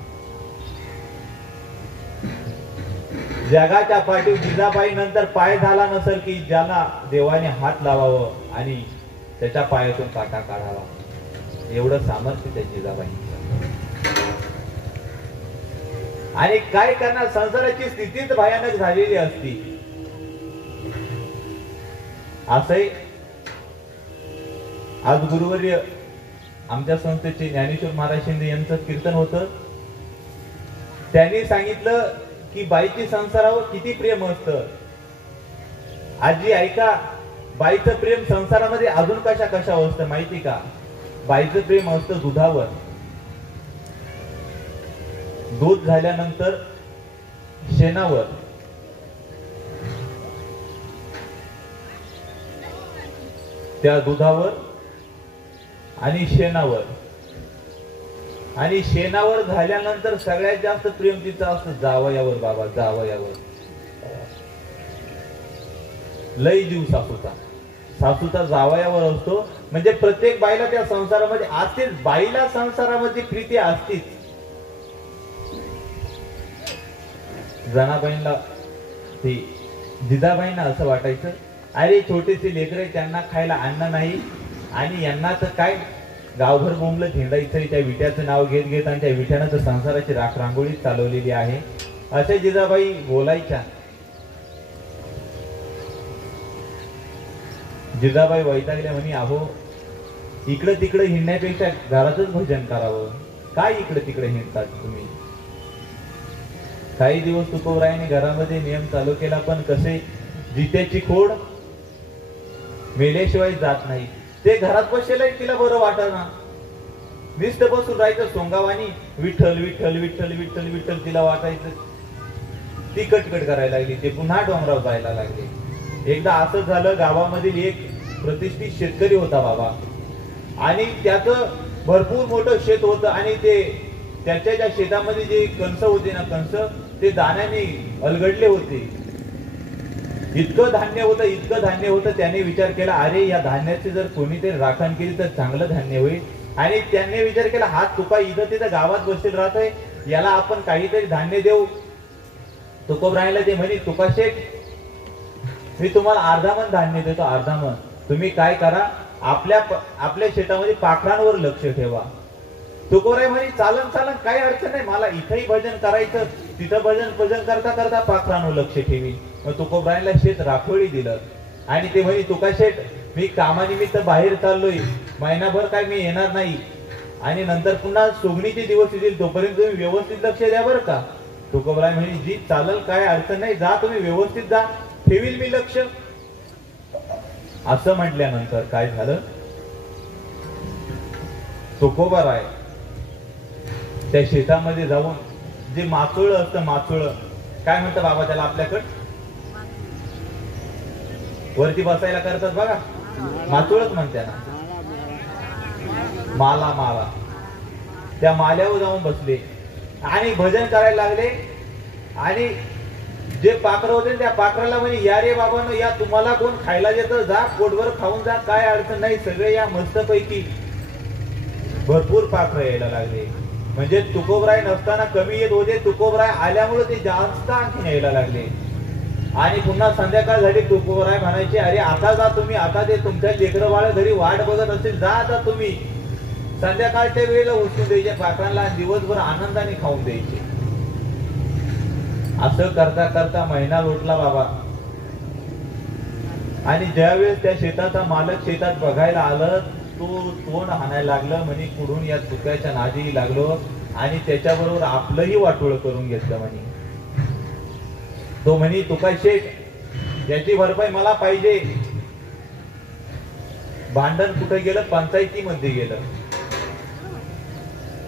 जगाच्या पाठीव जिजाबाई नंतर पाय झाला नसेल की ज्यांना देवाने हात लावावं आणि त्याच्या पायातून काटा काढावा. एवढं सामर्थ्य त्या जिजाबाईंचं. आणि काय करणार, संसाराची स्थितीच भयानक झालेली असती. असंही आज गुरुवर्य आमच्या संस्थेचे ज्ञानेश्वर महाराज शिंदे यांचं कीर्तन होतं. त्यांनी सांगितलं की बाईची संसारावर किती प्रेम असतं. आजी ऐका, बाईचं प्रेम संसारामध्ये अजून कशा कशावर असतं माहिती का? बाईचं प्रेम असतं दुधावर. दूध झाल्यानंतर शेणावर, त्या दुधावर आणि शेणावर. आणि शेणावर झाल्यानंतर सगळ्यात जास्त प्रेम तिचं असतं जावयावर. बाबा जावयावर लई जीव सासूचा. सासूचा जावयावर असतो. म्हणजे प्रत्येक बाईला त्या संसारामध्ये असतेच. बाईला संसारामध्ये प्रीती असतीच. जनाबाईंना ती जिजाबाईंना असं वाटायचं, अरे छोटेसे लेकरे, त्यांना खायला अन्न नाही आणि यांना तर काय गावभर बोंबलं झेंडायचं. त्या विट्याचं नाव घेत घेत आणि त्या विट्यानं तर संसाराची राख रांगोळी चालवलेली आहे. अशा जिजाबाई बोलायच्या. जिजाबाई वैतागल्या म्हणे, अहो इकडे तिकडे हिंडण्यापेक्षा घरातच भजन करावं. काय इकडे तिकडे हिंडतात तुम्ही? काही दिवस तुकोबरायांनी घरामध्ये नियम चालू केला, पण कसे, जित्याची खोड मेल्याशिवाय जात नाही. ते घरात बसलेलं तिला बरं वाटणार. नुसतं बसून राहायचं सोंगावानी, विठ्ठल विठ्ठल विठ्ठल विठ्ठल विठ्ठल तिला वाटायचं. ती कटकट करायला लागली. ते पुन्हा डोंगरावर जायला लागले. एकदा असं झालं, गावामधील एक प्रतिष्ठित शेतकरी होता बाबा, आणि त्याचं भरपूर मोठं शेत होतं आणि ते त्याच्या ज्या शेतामध्ये जे कणस होते ना, कणस ते दाण्याने अलगडले होते. इतकं धान्य होतं, इतकं धान्य होतं. त्याने विचार केला, अरे या धान्याची जर कोणीतरी राखण केली तर चांगलं धान्य होईल. आणि त्याने विचार केला, हा तुका इथं तिथं गावात बसेल राहतोय, याला आपण काहीतरी धान्य देऊ. तुकोबरायला ते म्हणे, तुका शेठ, मी तुम्हाला अर्धामन धान्य देतो, अर्धामन. तुम्ही काय करा, आपल्या शेतामध्ये पाखरांवर लक्ष ठेवा. तुकोबराय म्हणे, चालन चालन, काही अडचण नाही, मला इथंही भजन करायचं, तिथं भजन करता करता पाखरांवर लक्ष ठेवी. मग तुकोबरायला शेत राखोळी दिलं आणि ते म्हणे, तुका शेठ, मी कामानिमित्त बाहेर चाललोय, महिनाभर काय मी येणार नाही आणि नंतर पुन्हा सोगणीचे दिवस येतील, तोपर्यंत तुम्ही व्यवस्थित लक्ष द्या बरं का. तुकोबराय म्हणे, जी चालल, काय अडचण नाही, जा तुम्ही व्यवस्थित जा, ठेवील मी लक्ष. असं म्हटल्यानंतर काय झालं, तुकोबराय त्या शेतामध्ये जाऊन जे माचोळ असतं, माचोळ काय म्हणतं बाबा त्याला आपल्याकडं, वरती बसायला करतात बघा, माचोळच म्हणते ना, माला माला. त्या माल्यावर जाऊन बसले आणि भजन करायला लागले. आणि जे पाखरं होते त्या पाखराला म्हणे, या रे बाबांनो, या, तुम्हाला कोण खायला देतं, जा पोटभर खाऊन जा, काय अडचण नाही, सगळे या मस्तपैकी. भरपूर पाखरं यायला लागले. म्हणजे तुकोबराय नसताना कमी येत होते, तुकोबराय आल्यामुळे ते जास्त आणखी यायला लागले. आणि पुन्हा संध्याकाळ झाली, तुकोबराय म्हणायचे, अरे आता जा तुम्ही, आता ते तुमच्या लेकरं बाळ घरी वाट बघत असेल, जा आता तुम्ही. संध्याकाळच्या वेळेला उठून द्यायचे पाखरांना, दिवसभर आनंदाने खाऊन द्यायचे. असं करता करता महिना लोटला बाबा. आणि ज्यावेळेस त्या शेताचा मालक शेतात बघायला आलं, तो तोंड हाणायला लागलं, म्हणे कुठून या चुक्याच्या नादी लागलो आणि त्याच्याबरोबर आपलंही वाटोळ करून घेतलं. म्हणे तो म्हणे, तुका शेठ, याची भरपाई मला पाहिजे. भांडण कुठे गेलं, पंचायतीमध्ये गेलं.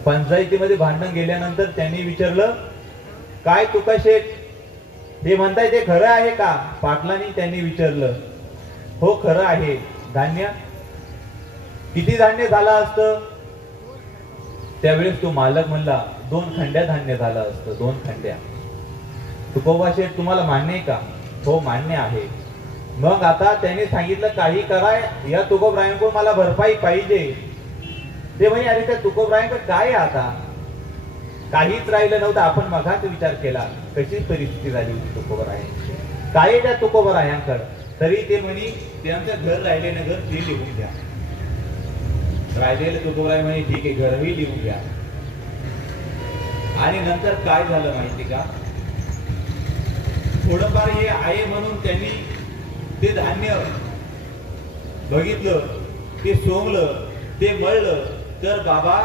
पंचायतीमध्ये भांडण गेल्यानंतर त्यांनी विचारलं, काय तुका शेठ, ते म्हणताय ते खरं आहे का? पाटलांनी त्यांनी विचारलं. हो खरं आहे. धान्य किती धान्य झालं असतं? त्यावेळेस तो मालक म्हणला, 2 खंड्या धान्य झालं असतं. 2 खंड्या. तुकोबा शेठ तुम्हाला मान्य आहे का? हो मान्य आहे. मग आता त्यांनी सांगितलं, काही करा, या तुकोबरायांकडून मला भरपाई पाहिजे. ते म्हणे, अरे त्या तुकोबरायांकडे काय आता? काहीच राहिलं नव्हतं. आपण मगाच विचार केला कशी परिस्थिती झाली होती तुकोबरायांची. काय त्या तुकोबरायांकडे? तरी ते म्हणे, त्यांचं घर राहिलेलं घर ते लिहून घ्या. राहिलेलं तुकोबराय म्हणे, ठीक आहे, घरही लिहून घ्या. आणि नंतर काय झालं माहिती का? थोडंफार हे आहे म्हणून त्यांनी ते धान्य बघितलं, ते सोंगलं, ते मळलं, तर बाबा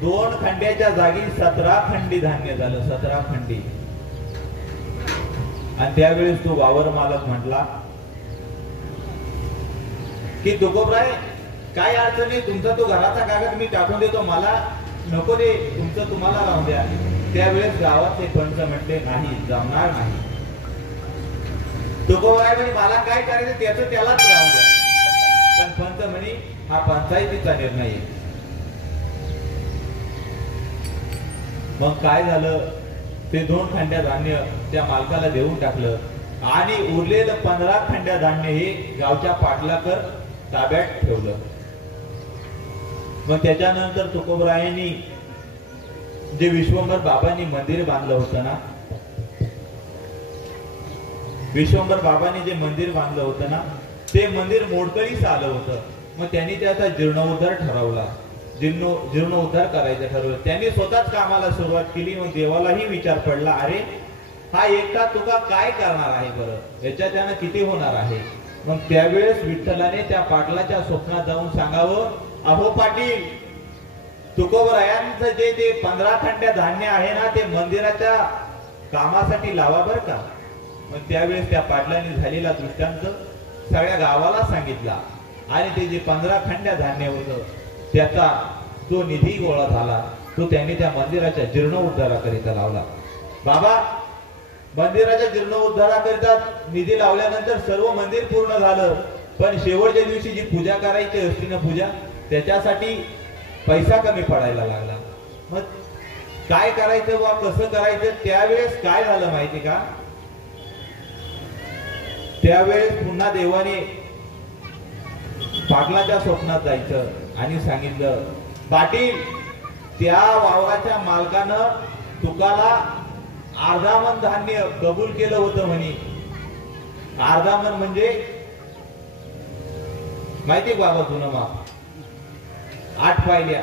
2 खंड्याच्या जागी 17 खंडी धान्य झालं. 17 खंडी. आणि त्यावेळेस तो वावर मालक म्हटला की तुकोबराय काय अडचण नाही, तुमचा तो घराचा कागद मी टाकून देतो, मला नको दे, तुमचं तुम्हाला राहून द्या. त्यावेळेस गावातले पंच म्हटले, नाही, जमणार नाही. तुकोबराय म्हणे, मला काय करायचं त्याचं त्यालाच राहून द्या. पण पंच म्हणे, हा पंचायतीचा निर्णय आहे. मग काय झालं, ते 2 खंड्या धान्य त्या मालकाला देऊन टाकलं आणि उरलेलं 15 खंड्या धान्य हे गावच्या पाटलाकर ताब्यात ठेवलं. मग त्याच्यानंतर तुकोबरायांनी जे विश्वंभर बाबांनी मंदिर बांधलं होतं ना, विश्वंभर बाबांनी जे मंदिर बांधलं होतं ना, ते मंदिर मोडकळीस आलं होतं. मग त्यांनी त्याचा जीर्णोद्धार ठरवला. जीर्णोद्धार करायचं ठरवलं. त्यांनी स्वतःच कामाला सुरुवात केली. मग देवालाही विचार पडला, अरे हा एकटा तुका काय करणार आहे बरं, याच्या त्यानं किती होणार आहे. मग त्यावेळेस विठ्ठलाने त्या पाटलाच्या स्वप्नात जाऊन सांगावं, अहो पाटील, तुकोबरायांचं जे ते 15 खंड्या धान्य आहे ना, ते मंदिराच्या कामासाठी लावा बर का. मग त्यावेळेस त्या पाटलाने झालेला दृष्टांत सगळ्या गावाला सांगितला आणि ते जे 15 खंड्या धान्य होतं त्याचा जो निधी गोळा झाला तो त्यांनी त्या मंदिराच्या जीर्णोद्धाराकरिता लावला. बाबा, मंदिराच्या जीर्णोद्धाराकरिता निधी लावल्यानंतर सर्व मंदिर पूर्ण झालं, पण शेवटच्या दिवशी जी पूजा करायची असते ना, पूजा, त्याच्यासाठी पैसा कमी पडायला लागला. मग काय करायचं वा कसं करायचं? त्यावेळेस काय झालं माहिती का? त्यावेळेस पुन्हा देवाने पाटलाच्या स्वप्नात जायचं आणि सांगितलं, पाटील, त्या वावराच्या मालकानं तुकाला अर्धा मन धान्य कबूल केलं होतं म्हणे. अर्धा मन म्हणजे माहिती बाबा जुनं माप, 8 पायल्या,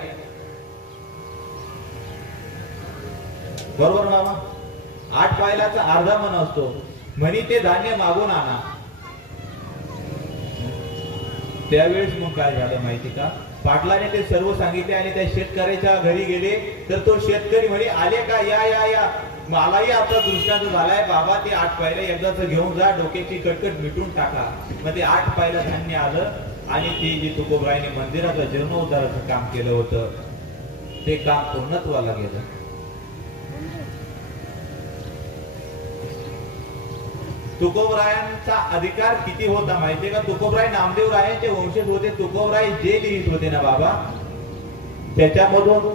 बरोबर बाबा? 8 पायल्याचा अर्धा मन असतो म्हणे, ते धान्य मागून आणा. त्यावेळेस मग काय झालं माहिती का? पाटलाने ते सर्व सांगितले आणि त्या शेतकऱ्याच्या घरी गेले. तर तो शेतकरी म्हणे, आले का, या या या, मलाही आता दृष्टांत झालाय बाबा, ते 8 पायल्या एकदाच घेऊन जा, डोक्याची कटकट मिटून टाका. मग ते 8 पायला धान्य आलं आणि ते जे तुकोबरायांनी मंदिराचं जीर्णोद्धाराचं काम केलं होतं ते काम पूर्णत्वाला गेलं. तुकोबरायांचा अधिकार किती होता माहितीये का? तुकोबराय नामदेवरायांचे वंशज होते. तुकोबराय जे लिहित होते ना बाबा, त्याच्यामधून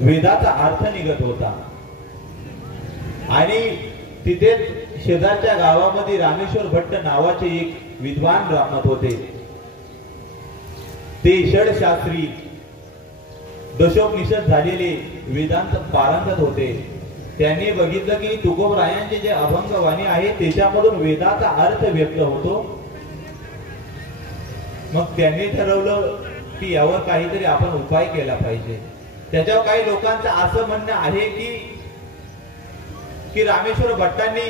वेदाचा अर्थ निघत होता. आणि तिथे शेजारच्या गावामध्ये रामेश्वर भट्ट नावाचे एक विद्वान राहत होते. ते षडशास्त्री दशोपनिषद झालेले वेदांत पारंगत होते. त्यांनी बघितलं की तुकोबरायांचे जे अभंगवाणी आहे त्याच्यामधून वेदाचा अर्थ व्यक्त होतो. मग त्यांनी ठरवलं की यावर काहीतरी आपण उपाय केला पाहिजे. त्याच्यावर काही लोकांचं असं म्हणणं आहे की रामेश्वर भट्टांनी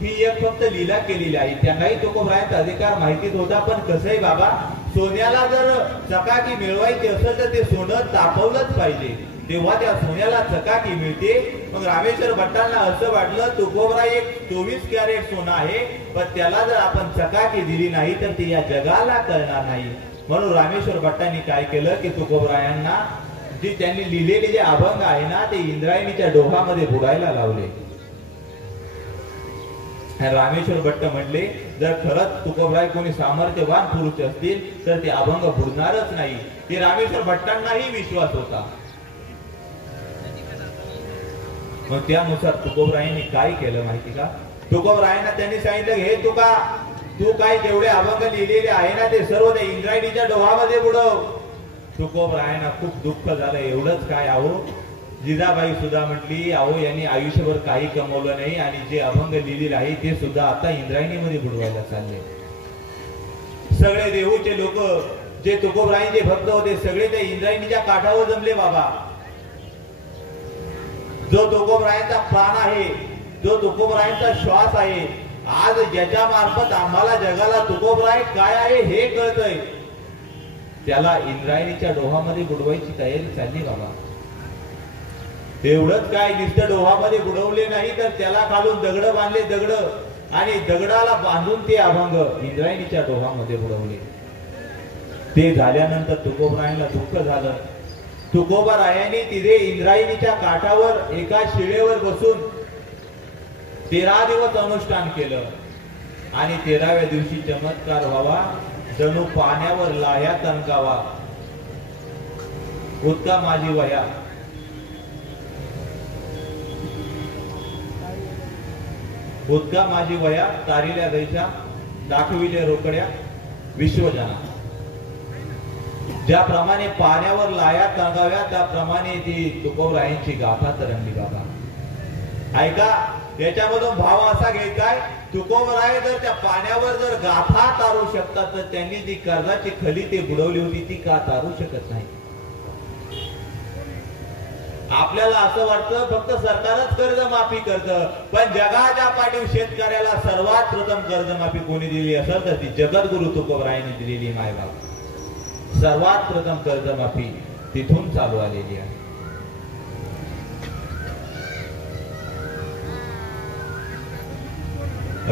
ही एक फक्त लीला केलेली आहे. त्यांनाही तुकोबरायांचा अधिकार माहितीच होता. पण कसंही बाबा, सोन्याला जर चकाकी मिळवायची असेल तर ते सोनं तापवलंच पाहिजे, तेव्हा त्या सोन्याला चकाकी मिळते. मग रामेश्वर भट्टांना असं वाटलं, तुकोबराय एक 24 कॅरेट सोनं आहे, पण त्याला जर आपण चकाकी दिली नाही तर ते या जगाला कळणार नाही. म्हणून रामेश्वर भट्टांनी काय केलं की तुकोबरायांना जी त्यांनी लिहिलेले जे अभंग आहे ना ते इंद्रायणीच्या डोहामध्ये बुडायला लावले. रामेश्वर भट्ट म्हटले जर खरंच तुकोबराय कोणी सामर्थ्यवान पुरुष असतील तर ते अभंग बुडणारच नाही. ते रामेश्वर भट्टांनाही विश्वास होता. मग त्यानुसार तुकोबरायांनी काय केलं माहिती का? तुकोबरायांना त्यांनी सांगितलं हे तू काय जेवढे अभंग लिहिलेले आहे ना ते सर्व त्या इंद्रायणीच्या डोहामध्ये बुडव. तुकोबरायांना खूप दुःख झालं. एवढंच काय अहो, जिजाबाई सुद्धा म्हटली अहो यांनी आयुष्यभर काही कमवलं नाही आणि जे अभंग लिहिलेले आहे ते सुद्धा आता इंद्रायणीमध्ये बुडवायला चालले. सगळे देहूचे लोक जे तुकोबरायांचे भक्त होते सगळे त्या इंद्रायणीच्या काठावर जमले. बाबा जो तुकोबरायांचा प्राण आहे, जो तुकोबरायांचा श्वास आहे, आज ज्याच्या मार्फत आम्हाला जगाला तुकोबराय काय आहे हे कळतंय, त्याला इंद्रायणीच्या डोहामध्ये बुडवायची तयारी चालली. बाबा एवढंच काय, नुसतं डोहामध्ये बुडवले नाही तर त्याला खालून दगड बांधले, दगड आणि दगडाला बांधून ते अभंग इंद्रायणीच्या डोहामध्ये बुडवले. ते झाल्यानंतर तुकोबरायांना दुःख झालं. तुकोबरायांनी तिथे इंद्रायणीच्या काठावर एका शिळेवर बसून 13 दिवस अनुष्ठान केलं आणि 13व्या दिवशी चमत्कार व्हावा, जणू पाण्यावर लाह्या तणकावा. उदका माझी वया, उदका माझी वया तारिल्या दैशा, दाखविले रोकड्या विश्वजना. ज्याप्रमाणे पाण्यावर लाया तणगाव्या त्याप्रमाणे ती तुकोबरायांची गाथा तरंगली. बाबा ऐका, याच्यामधून भाव असा घ्यायचाय, तुकोबराय जर त्या पाण्यावर जर गाथा तारू शकतात तर त्यांनी जी कर्जाची खली ते बुडवली होती ती का तारू शकत नाही? आपल्याला असं वाटतं फक्त सरकारच कर्जमाफी करतं, पण जगाच्या पाठीवर शेतकऱ्याला सर्वात प्रथम कर्जमाफी कोणी दिली असेल तर ती जगद्गुरु तुकोबरायांनी दिलेली. मायबाप सर्वात प्रथम कर्जमाफी तिथून चालू आलेली आहे.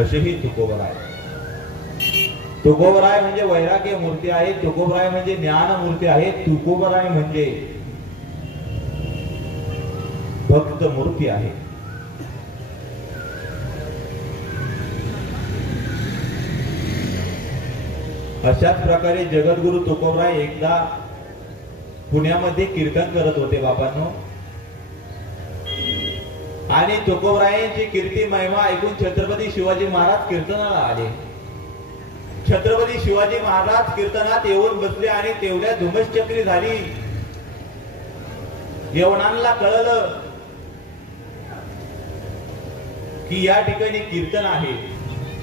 अशीही तुकोबराय. तुकोबराय म्हणजे वैराग्य मूर्ती आहे, तुकोबराय म्हणजे ज्ञान मूर्ती आहे, तुकोबराय म्हणजे भक्त मूर्ती आहे. अशाच प्रकारे जगद्गुरु तुकोबराय एकदा पुण्यामध्ये कीर्तन करत होते बाबांनो, आणि तुकोबरायांची कीर्ती महिमा ऐकून छत्रपती शिवाजी महाराज कीर्तनाला आले. छत्रपती शिवाजी महाराज कीर्तनात येऊन बसले आणि तेवढ्या धुमश्चक्री झाली. यवनांना कळलं की या ठिकाणी कीर्तन आहे.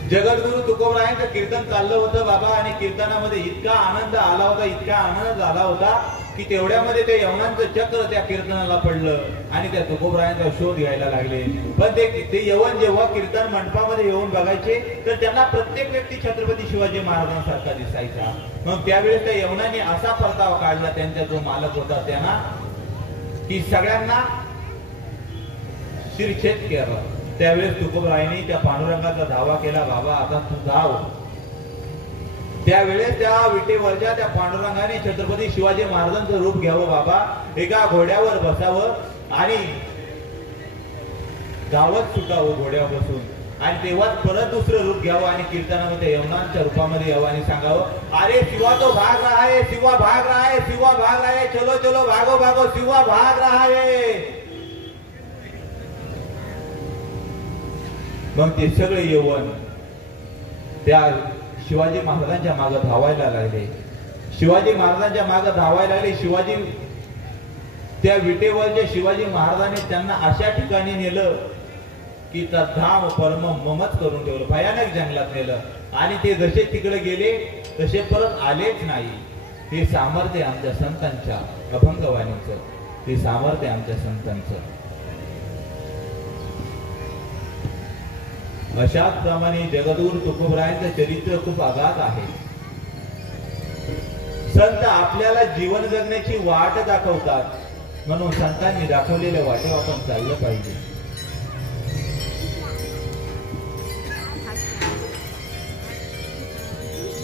जगद्गुरु तुकोबरायांचं कीर्तन चाललं होतं बाबा, आणि कीर्तनामध्ये इतका आनंद आला होता, इतका आनंद झाला होता की तेवढ्यामध्ये ते यवनांचं चक्र त्या कीर्तनाला पडलं आणि त्या तुकोबरायांचा शोध घ्यायला लागले. पण ते यवन जेव्हा कीर्तन मंडपामध्ये येऊन बघायचे तर त्यांना प्रत्येक व्यक्ती छत्रपती शिवाजी महाराजांसारखा दिसायचा. मग त्यावेळेस त्या यवनांनी असा परतावा काढला त्यांचा जो मालक होता त्यांना, की सगळ्यांना शिरछेद केला. त्यावेळेस तुकोबरायांनी त्या पांडुरंगाचा धावा केला, बाबा आता तू धाव. त्यावेळेस त्या विटेवरच्या त्या पांडुरंगाने छत्रपती शिवाजी महाराजांचं रूप घ्यावं बाबा, एका घोड्यावर बसावं आणि गावात सुटावं घोड्यावर बसून, आणि तेव्हाच परत दुसरं रूप घ्यावं आणि कीर्तनामध्ये यवनांच्या रूपामध्ये यावं आणि सांगावं, अरे शिवा तो भाग रहा है, शिवा भाग रहा है, शिवा भाग रहा है, चलो चलो भागो भागो, शिवा भाग रहा है. मग ते सगळे यवन त्या शिवाजी महाराजांच्या मागे धावायला लागले. शिवाजी महाराजांच्या मागे धावायला लागले. शिवाजी त्या विटेवरच्या शिवाजी महाराजांनी त्यांना अशा ठिकाणी नेलं की त्या धाम परम ममच करून ठेवलं. भयानक जंगलात नेलं आणि ते जसे तिकडे गेले तसे परत आलेच नाही. हे सामर्थ्य आमच्या संतांच्या अभंगवाणीचं, ते सामर्थ्य आमच्या संतांचं. अशाच प्रमाणे जगद्गुरु तुकोबरायांचं चरित्र खूप अगाध आहे. संत आपल्याला जीवन जगण्याची वाट दाखवतात, म्हणून संतांनी दाखवलेल्या वाटेवर आपण चाललं पाहिजे.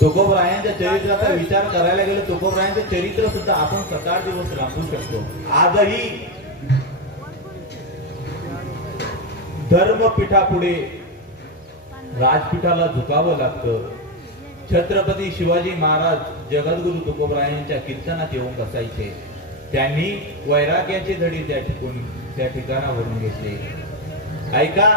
तुकोबरायांच्या चरित्राचा विचार करायला गेलो, तुकोबरायांचे चरित्र सुद्धा आपण 7-8 दिवस राखू शकतो. आजही धर्मपीठापुढे राजपीठाला झुकावं लागतं. छत्रपती शिवाजी महाराज जगद्गुरु तुकोबरायांच्या कीर्तनात येऊन बसायचे. त्यांनी वैराग्याचे धडी त्या ठिकाणावरून घेतले. ऐका,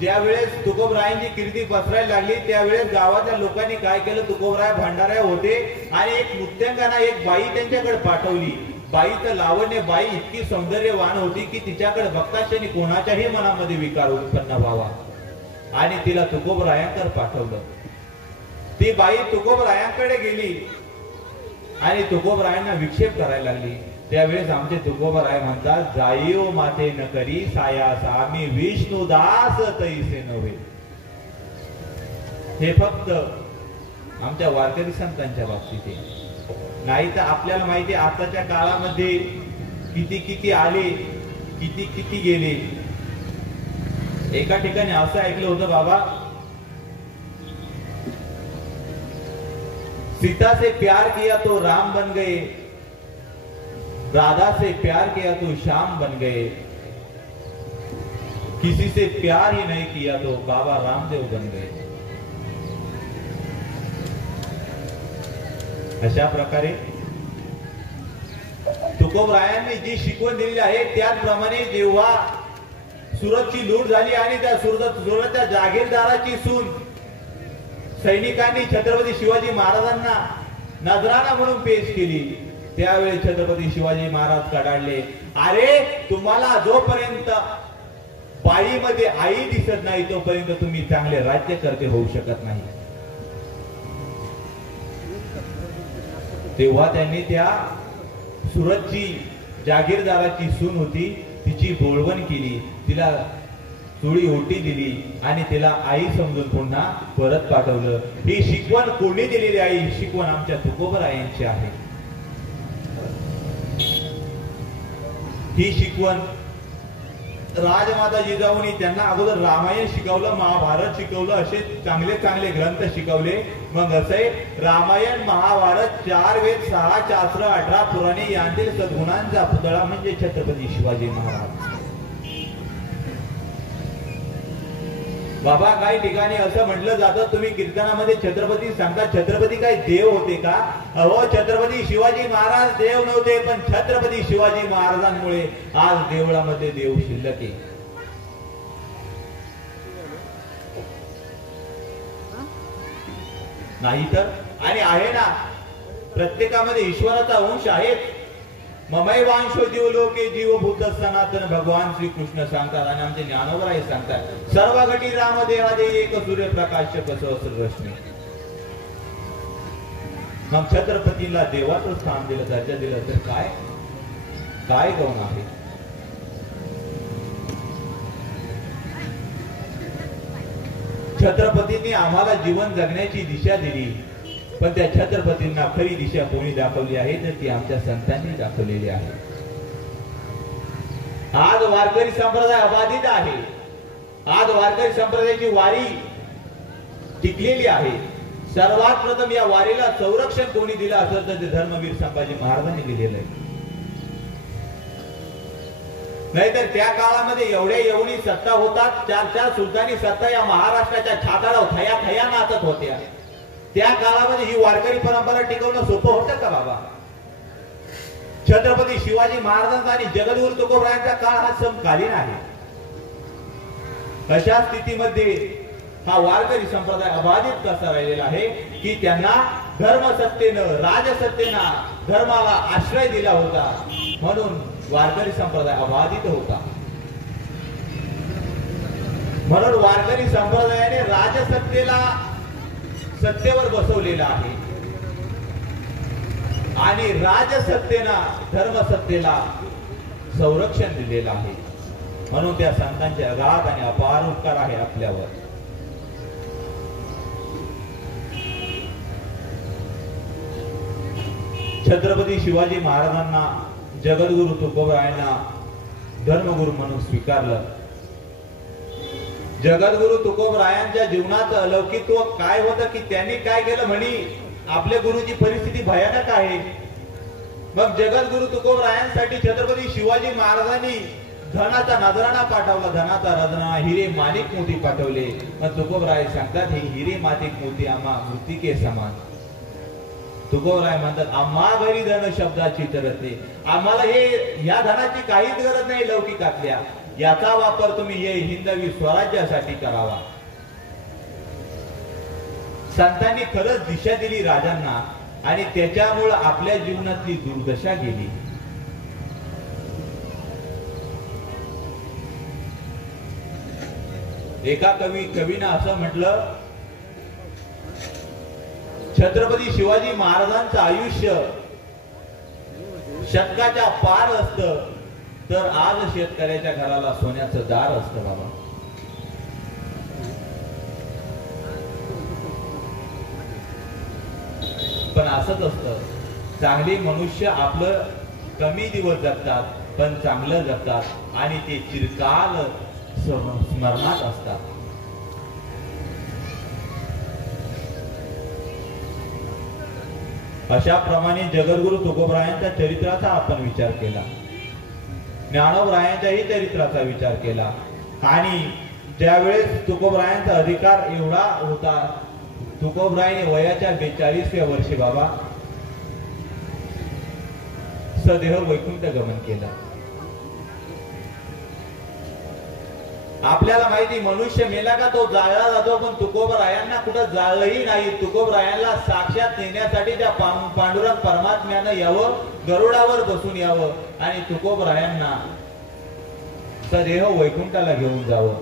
ज्या वेळेस तुकोबरायांची कीर्ती पसरायला लागली त्यावेळेस गावाच्या लोकांनी काय केलं, तुकोबराय भंडाऱ्या होते आणि एक नृत्यांगना, एक बाई त्यांच्याकडे पाठवली. बाईचं लावण्य, बाई इतकी सौंदर्यवान होती की तिच्याकडे बघताक्षणी कोणाच्याही मनामध्ये विकार उत्पन्न व्हावा आणि तिला तुकोबरायांकडे पाठवलं. ती बाई तुकोबरायांकडे गेली आणि तुकोबरायांना विक्षेप करायला लागली. त्यावेळेस आमचे तुकोबराय म्हणतात, जाईओ माते न करी सायास आम्ही विष्णुदास तैसे नव्हे. हे फक्त आमच्या वारकरी संतांच्या बाबतीत आहे. नाही तर आपल्याला माहिती आहे आताच्या काळामध्ये किती किती आले, किती किती गेले. एका ठिकाणी असं ऐकलं होतं, बाबा सीता से प्यार किया तो राम बन गए, राधा से प्यार किया तो श्याम बन गए, किसी से प्यार ही नहीं किया तो बाबा रामदेव बन गए. अशा प्रकारे तुकोबरायांनी जी शिकवण दिलेली आहे त्याचप्रमाणे जेव्हा सुरतची लूट झाली आणि त्या सुरतच्या जागीरदाराची सून सैनिकांनी छत्रपती शिवाजी महाराजांना नजराणा म्हणून पेश केली, त्यावेळी छत्रपती शिवाजी महाराज कडाडले, अरे तुम्हाला जोपर्यंत बाईमध्ये आई दिसत नाही तोपर्यंत तुम्ही चांगले राज्यकर्ते होऊ शकत नाही. तेव्हा त्यांनी त्या सुरतची जागीरदाराची सून होती तिची बोलवण केली, तिला चोळी ओटी दिली आणि तिला आई समजून पुन्हा परत पाठवलं. ही शिकवण कोणी दिलेली आहे? ही शिकवण आमच्या तुकोबरायांची आहे. ही शिकवण राजमाता जिजाऊनी त्यांना अगोदर रामायण शिकवलं, महाभारत शिकवलं, असे चांगले चांगले ग्रंथ शिकवले. मग असे रामायण, महाभारत, 4 वेद, 6 शास्त्र, 18 पुराणे यांतील सद्गुणांचा पुतळा म्हणजे छत्रपती शिवाजी महाराज. बाबा काही ठिकाणी असं म्हटलं जातं, तुम्ही कीर्तनामध्ये छत्रपती सांगता, छत्रपती काय देव होते का? अहो, छत्रपती शिवाजी महाराज देव नव्हते, पण छत्रपती शिवाजी महाराजांमुळे आज देवळामध्ये देव शिल्लक आहे. नाही तर आणि आहे ना, प्रत्येकामध्ये ईश्वराचा अंश आहे. ममैवांशो जीवलोके जीवभूत सनातन भगवान श्री कृष्ण सांगतात आणि आमचे ज्ञानोबराय सांगतात, सर्व घटी रामदेवादे एक सूर्यप्रकाश सहस्र रश्मी. मग छत्रपतीला देवाचं स्थान दिलं, दर्जा दिलं तर काय काय गौण आहे? छत्रपतींनी आम्हाला जीवन जगण्याची दिशा दिली, पण त्या छत्रपतींना खरी दिशा कोणी दाखवली आहे तर ती आमच्या संतांनी दाखवलेली आहे. आज वारकरी संप्रदाय अबाधित आहे. आज वारकरी संप्रदायाची वारी टिकलेली आहे. सर्वात प्रथम या वारीला संरक्षण कोणी दिलं असेल तर ते धर्मवीर संभाजी महाराजांनी दिलेलं आहे. नाहीतर त्या काळामध्ये एवढ्या एवढी सत्ता होतात, 4 सुलतानी सत्ता या महाराष्ट्राच्या छाताडावर थया थया नाचत होत्या. त्या काळामध्ये ही वारकरी परंपरा टिकवणं सोपं होतं का बाबा? छत्रपती शिवाजी महाराजांचा आणि जगद्गुरु तुकोबरायांचा काळ हा समकालीन आहे. अशा स्थितीमध्ये हा वारकरी संप्रदाय अबाधित कसा राहिलेला आहे की त्यांना धर्मसत्तेनं, राजसत्तेनं धर्माला आश्रय दिला होता, म्हणून वारकरी संप्रदाय अबाधित होता. म्हणून वारकरी संप्रदायाने राजसत्तेला सत्तेवर बसवलेला आहे आणि राजसत्तेना धर्मसत्तेला संरक्षण दिलेलं आहे. म्हणून त्या संतांचे अगाध आणि अपार उपकार आहे आपल्यावर. छत्रपती शिवाजी महाराजांना जगद्गुरु तुकोबरायांना धर्मगुरु म्हणून स्वीकारलं जगद्गुरु तुकोबरायांच्या जीवनाचं अलौकित्व काय होतं की त्यांनी काय केलं म्हणी, आपल्या गुरुची परिस्थिती भयानक आहे. मग जगद्गुरु तुकोबरायांसाठी छत्रपती शिवाजी महाराजांनी धनाचा नजराणा पाठवला, धनाचा नजराणा, हिरे माणिक मोती पाठवले. मग तुकोबराय सांगतात, हे हिरे माणिक मोती आम्हा मृत्तिके समान. तुकोबराय म्हणतात, आम्हा घरी धन शब्दाची तरते, आम्हाला हे या धनाची काहीच गरज नाही लौकिकातल्या, याचा वापर तुम्ही ये हिंदवी स्वराज्यासाठी करावा. संतांनी खरंच दिशा दिली राजांना आणि त्याच्यामुळे आपल्या जीवनातली दुर्दशा गेली. एका कवीनं असं म्हटलं, छत्रपती शिवाजी महाराजांचं आयुष्य शतकाच्या पार असतं तर आज शेतकऱ्याच्या घराला सोन्याचं दार असतं बाबा. पण असंच असतं, चांगले मनुष्य आपलं कमी दिवस जगतात पण चांगलं जगतात आणि ते चिरकाल स्मरणात असतात. अशा प्रमाणे जगद्गुरु तुकोबरायांच्या चरित्राचा आपण विचार केला, ज्ञानोबरायांच्याही चरित्राचा विचार केला. आणि ज्यावेळेस तुकोबरायांचा अधिकार एवढा होता, तुकोबरायाने वयाच्या 42व्या वर्षी बाबा सदेह वैकुंठ गमन केलं. आपल्याला माहिती, मनुष्य मेला का तो जाळला जातो, पण तुकोबरायांना कुठं जाळलंही नाही. तुकोबरायांना साक्षात नेण्यासाठी त्या पांडुरंग परमात्म्यानं यावं, गरुडावर बसून यावं आणि तुकोबरायांना सदेह वैकुंठाला घेऊन जावं.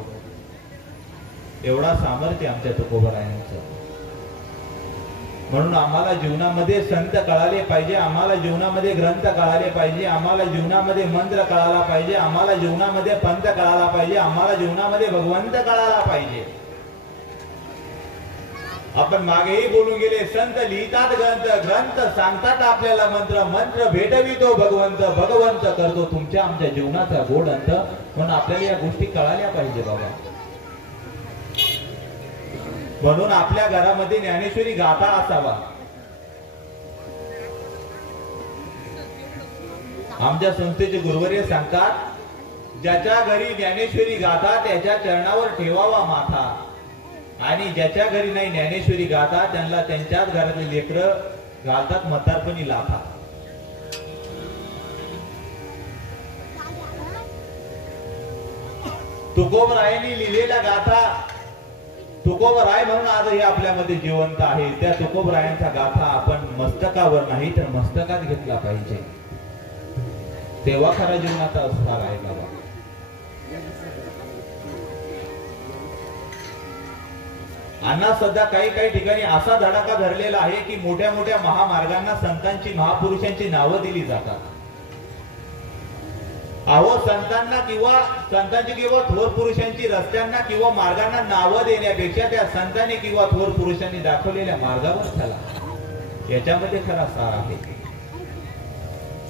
एवढा सामर्थ्य आमच्या तुकोबरायांचं. म्हणून आम्हाला जीवनामध्ये संत कळाले पाहिजे, आम्हाला जीवनामध्ये ग्रंथ कळाले पाहिजे, आम्हाला जीवनामध्ये मंत्र कळाला पाहिजे, आम्हाला जीवनामध्ये पंथ कळाला पाहिजे, आम्हाला जीवनामध्ये भगवंत कळाला पाहिजे. आपण मागेही बोलून गेले, संत लिहितात ग्रंथ, ग्रंथ सांगतात आपल्याला मंत्र, मंत्र भेटवितो भगवंत, भगवंत करतो तुमच्या आमच्या जीवनाचा गोड अंत. म्हणून आपल्याला या गोष्टी कळाल्या पाहिजे बाबा. म्हणून आपल्या घरामध्ये ज्ञानेश्वरी गाथा असावा. आमच्या संस्थेचे गुरुवर्य सांगतात, ज्याच्या घरी ज्ञानेश्वरी गाथा त्याच्या चरणावर ठेवावा माथा, आणि ज्याच्या घरी नाही ज्ञानेश्वरी गाथा त्यांना त्यांच्याच घरातले लेकरं घालतात म्हातारपणी लाथा. तुकोबरायांनी लिहिलेल्या गाथा, तुकोबराय म्हणून आजही आपल्यामध्ये जिवंत आहे. त्या तुकोबरायांचा गाथा आपण मस्तकावर नाही तर मस्तकात घेतला पाहिजे, तेव्हा खरा जीवनाचा असणार आहे बाबा. अण्णा सध्या काही काही ठिकाणी असा धडाका धरलेला आहे की मोठ्या मोठ्या महामार्गांना संतांची, महापुरुषांची नावं दिली जातात. अहो, संतांना किंवा संतांची किंवा थोर पुरुषांची रस्त्यांना किंवा मार्गांना नावं देण्यापेक्षा त्या संतांनी किंवा थोर पुरुषांनी दाखवलेल्या मार्गावर चला, याच्यामध्ये खरा सार आहे.